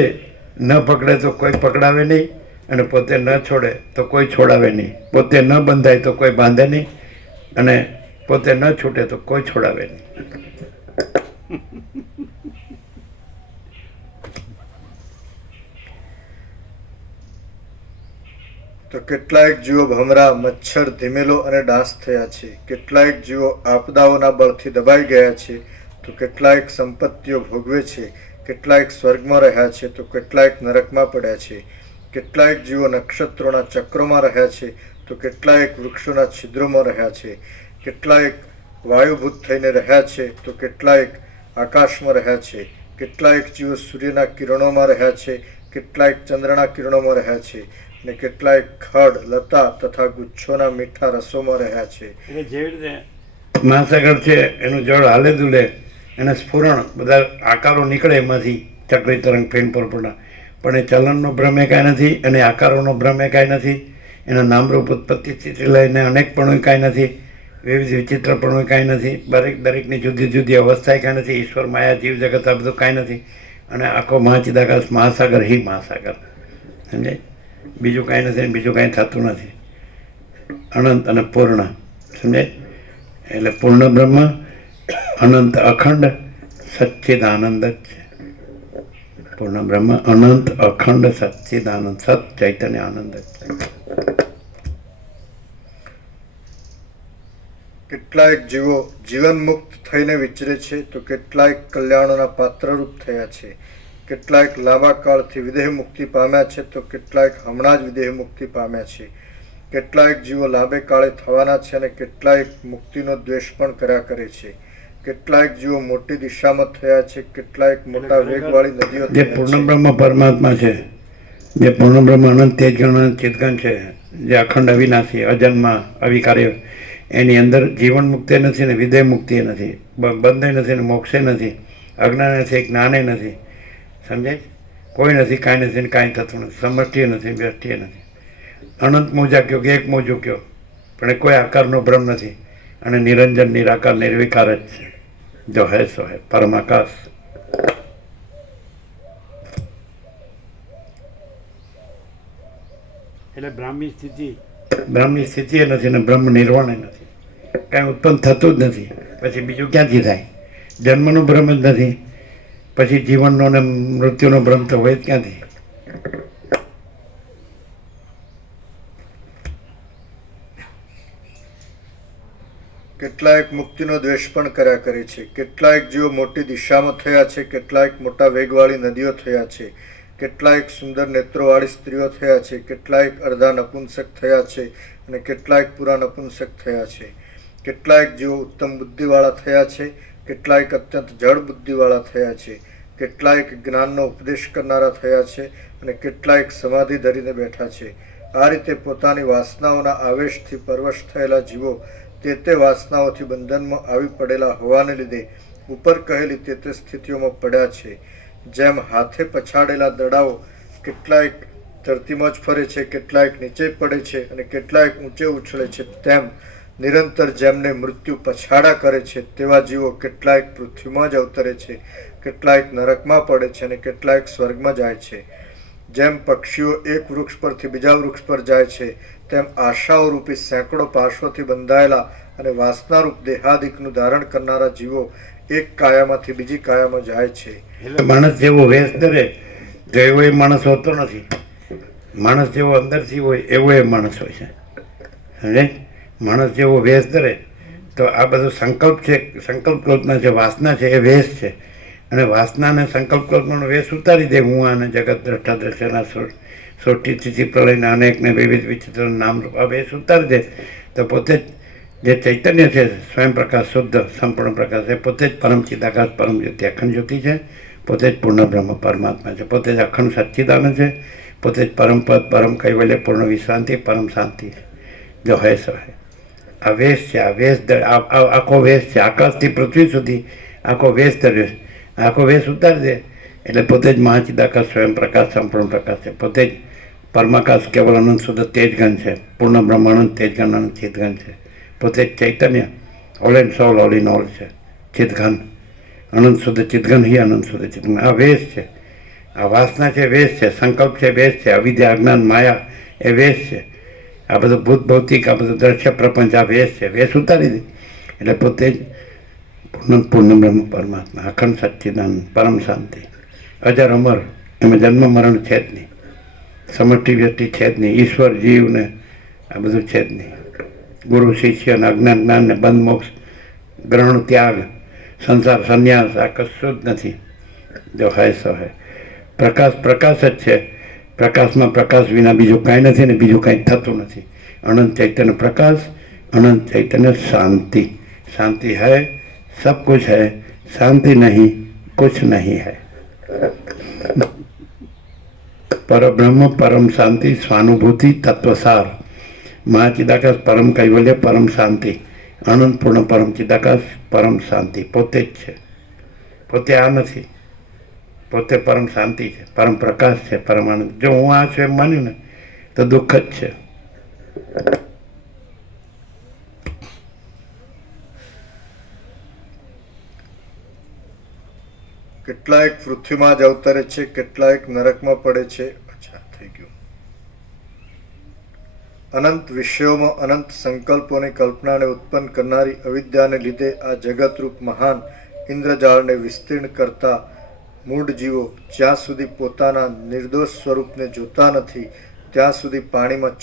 ન પકડે તો કોઈ પકડાવે નહીં અને પોતે ન છોડે તો કોઈ છોડાવે નહીં. પોતે ન બંધાય તો કોઈ બાંધે નહીં અને પોતે ન છૂટે તો કોઈ છોડાવે નહીં. તો કેટલાક જીવો ભમરા, મચ્છર, ધીમેલો અને ડાંસ થયા છે. કેટલાક જીવો આપદાઓના બળથી દબાઈ ગયા છે, તો કેટલાક સંપત્તિઓ ભોગવે છે. કેટલાક સ્વર્ગમાં રહ્યા છે, તો કેટલાક નરકમાં પડ્યા છે. કેટલાક જીવો નક્ષત્રોના ચક્રોમાં રહ્યા છે, તો કેટલાક વૃક્ષોના છિદ્રોમાં રહ્યા છે. કેટલાક વાયુભૂત થઈને રહ્યા છે, તો કેટલાક આકાશમાં રહ્યા છે. કેટલાક જીવો સૂર્યના કિરણોમાં રહ્યા છે, કેટલાક ચંદ્રના કિરણોમાં રહ્યા છે, અને કેટલાક ખડ, લતા તથા ગુચ્છોના મીઠા રસોમાં રહ્યા છે. એટલે જેવી રીતે મહાસાગર છે એનું જળ હાલે દુલે એને સ્ફુરણ બધા આકારો નીકળે એમાંથી ચક્રી તરંગ ફેન પરપોટા, પણ એ ચલનનો ભ્રમ એ કાંઈ નથી અને આકારોનો ભ્રમ એ કાંઈ નથી. એના નામરૂપ ઉત્પત્તિ સ્થિતિ લઈને અનેક પણ કાંઈ નથી, વિવિધ વિચિત્ર પણ કાંઈ નથી, દરેકની જુદી જુદી અવસ્થાએ કાંઈ નથી, ઈશ્વર માયા જીવ જગત આ બધું કાંઈ નથી. અને આખો મહાચિદાકાશ મહાસાગર હિ મહાસાગર, સમજાય? બીજું કાંઈ નથી, બીજું કાંઈ થતું નથી. અનંત અને પૂર્ણ, સમજાય? એટલે પૂર્ણ બ્રહ્મ અનંત અખંડ સચ્ચિદાનંદ જ છે. પૂર્ણ બ્રહ્મ અનંત અખંડ સચ્ચિદાનંદ, સત ચૈતન્ય આનંદ જ છે. કેટલાક જીવો જીવન મુક્ત થઈને વિચરે છે, તો કેટલાક કલ્યાણોના પાત્રરૂપ થયા છે. કેટલાક લાંબા કાળથી વિદેહ મુક્તિ પામ્યા છે, તો કેટલાક હમણાં જ વિદેહ મુક્તિ પામ્યા છે. કેટલાક જીવો લાંબે કાળે થવાના છે, અને કેટલાક મુક્તિનો દ્વેષ પણ કર્યા કરે છે. કેટલાક જીવો મોટી દિશામાં થયા છે, કેટલાક મોટા વેગવાળી નદીઓ જે પૂર્ણ બ્રહ્મ પરમાત્મા છે, જે પૂર્ણ બ્રહ્મ અનંત તેજગણ ચિતગણ છે, જે અખંડ અવિનાશી અજન્મ અવિકાર્ય, એની અંદર જીવન મુક્તિ નથી ને વિદેહ મુક્તિ નથી, બંધે નથી ને મોક્ષે નથી, અજ્ઞાન નથી, જ્ઞાને નથી, સમજાય? કોઈ નથી, કાંઈ નથી ને કાંઈ થતું નથી, સમષ્ટિએ નથી, વ્યષ્ટિએ નથી. અનંત મોજા કયો કે એક મોજો કયો, પણ એ કોઈ આકારનો ભ્રમ નથી અને નિરંજન નિરાકાર નિર્વિકાર જ છે. જો હે સો હે, પરમાકાશ. એટલે બ્રાહ્મી સ્થિતિ બ્રહ્મની સ્થિતિ એ નથી ને બ્રહ્મ નિર્વાણ નથી, કાંઈ ઉત્પન્ન થતું જ નથી. પછી બીજું ક્યાંથી થાય? જન્મનો ભ્રમ જ નથી, પછી જીવનનો ને મૃત્યુનો ભ્રમ તો હોય જ ક્યાંથી? કેટલાક મુક્તિનો દ્વેષ પણ કર્યા કરે છે. કેટલાક જીવો મોટી દિશામાં થયા છે, કેટલાક મોટા વેગવાળી નદીઓ થયા છે. કેટલાક સુંદર નેત્રોવાળી સ્ત્રીઓ થયા છે, કેટલાક અર્ધા નપુંસક થયા છે, અને કેટલાક પૂરા નપુંસક થયા છે. કેટલાક જીવો ઉત્તમ બુદ્ધિવાળા થયા છે, કેટલાક અત્યંત જળ બુદ્ધિવાળા થયા છે. કેટલાક જ્ઞાનનો ઉપદેશ કરનારા થયા છે, અને કેટલાક સમાધિ ધરીને બેઠા છે. આ રીતે પોતાની વાસનાઓના આવેશથી પરવશ થયેલા જીવો તે વાસનાઓથી બંધનમાં આવી પડેલા હોવાને લીધે ઉપર કહેલી તે સ્થિતિઓમાં પડ્યા છે. જેમ હાથે પછાડેલા દડાઓ કેટલાક ધરતીમાં જ ફરે છે, કેટલાક નીચે પડે છે, અને કેટલાક ઊંચે ઉછળે છે, તેમ નિરંતર જેમને મૃત્યુ પછાડા કરે છે તેવા જીવો કેટલાક પૃથ્વીમાં જ અવતરે છે, કેટલાક નરકમાં પડે છે, અને કેટલાક સ્વર્ગમાં જાય છે. જેમ પક્ષીઓ એક વૃક્ષ પરથી બીજા વૃક્ષ પર જાય છે, તેમ આશાઓ રૂપી સેંકડો પાશોથી બંધાયેલા અને વાસનારૂપ દેહાદિકનું ધારણ કરનારા જીવો એક કાયામાંથી બીજી કાયામાં જાય છે. એટલે માણસ જેવો વેશ ધરે તો એવો એ માણસ હોતો નથી. માણસ જેવો અંદરથી હોય એવો એ માણસ હોય છે, સમજે? માણસ જેવો વેશ ધરે તો આ બધું સંકલ્પ છે, સંકલ્પ કલ્પના છે, વાસના છે, એ વેશ છે. અને વાસના અને સંકલ્પ કલ્પનાનો વેશ ઉતારી દે, હું આને જગત દ્રષ્ટા દ્રશ્યના સોટી સ્થિતિ પ્રલયના અનેકને વિવિધ વિચિત્ર નામ આ વેશ ઉતારી દે તો પોતે જ જે ચૈતન્ય છે, સ્વયં પ્રકાશ શુદ્ધ સંપૂર્ણ પ્રકાશ, એ પોતે જ પરમ ચિદાકાશ પરમ જ્યોતિ અખંડ જ્યોતિ છે, પોતે જ પૂર્ણ બ્રહ્મ પરમાત્મા છે, પોતે જ અખંડ સચ્ચિદાનંદ છે, પોતે જ પરમ પદ પરમ કૈવલ્ય પૂર્ણ વિશ્રાંતિ પરમ શાંતિ છે. જો હે સો હે. આ વેશ છે, આ વેશ આખો વેશ છે, આકાશથી પૃથ્વી સુધી આખો વેશ ધર્યો છે. આખો વેશ ઉતારી દે એટલે પોતે જ મહાચિદાકાશ સ્વયં પ્રકાશ સંપૂર્ણ પ્રકાશ છે, પોતે જ પરમાકાશ કેવલ અનંત શુદ્ધ તેજગન છે, પૂર્ણ બ્રહ્મ અનંત તેજગન અનંત ચિતગન છે, પોતે જ ચૈતન્ય all and soul all in all છે, ચિતગન અનંત શુદ્ધ ચિતગન હિ અનંત શુદ્ધ ચિતગન. આ વેશ છે, આ વાસના છે, વેશ છે, સંકલ્પ છે, વેશ છે, અવિદ્યા અજ્ઞાન માયા એ વેશ છે, આ બધું ભૂત ભૌતિક આ બધું દ્રશ્ય પ્રપંચ આ વેશ છે. વેશ ઉતારી દે એટલે પોતે જ પૂર્ણ બ્રહ્મ પરમાત્મા અખંડ સચ્ચિદાનંદ પરમ શાંતિ અજર અમર, એમાં જન્મ મરણ છે જ નહીં. સમષ્ટિ વ્યક્તિ છે જ નહીં. ઈશ્વર જીવને આ બધું છે જ નહીં. ગુરુ શિષ્ય અને અજ્ઞાન જ્ઞાન ને બંધ મોક્ષ ગ્રહણ ત્યાગ સંસાર સંન્યાસ આ કશું જ નથી. જો હૈ સો હૈ. પ્રકાશ પ્રકાશ જ છે. પ્રકાશમાં પ્રકાશ વિના બીજું કાંઈ નથી ને બીજું કાંઈ થતું નથી. અનંત ચૈતન્ય પ્રકાશ, અનંત ચૈતન્ય शांति. शांति है सब कुछ है, शांति नहीं कुछ नहीं है. पर ब्रह्म परम शांति स्वानुभूति तत्वसार महाचिदाकाश परम कैवल्य परम शांति अनंत पूर्ण परम चिदाकाश परम शांति પોતે જ છે. પોતે આ નથી. પોતે પરમ શાંતિ છે, પરમ પ્રકાશ છે, પરમ આનંદ. જો હું આ છું એમ માન્યું ને તો દુઃખ જ છે. કેટલાક પૃથ્વીમાં જ અવતરે છે, કેટલાક નરકમાં પડે છે. અચ્છા, થઈ ગયું. અનંત વિષયોમાં અનંત સંકલ્પોની કલ્પનાને ઉત્પન્ન કરનારી અવિદ્યાને લીધે આ જગતરૂપ મહાન ઇન્દ્રજાળને વિસ્તીર્ણ કરતા મૂળ જીવો જ્યાં સુધી પોતાના નિર્દોષ સ્વરૂપને જોતા નથી ત્યાં સુધી પાણીમાં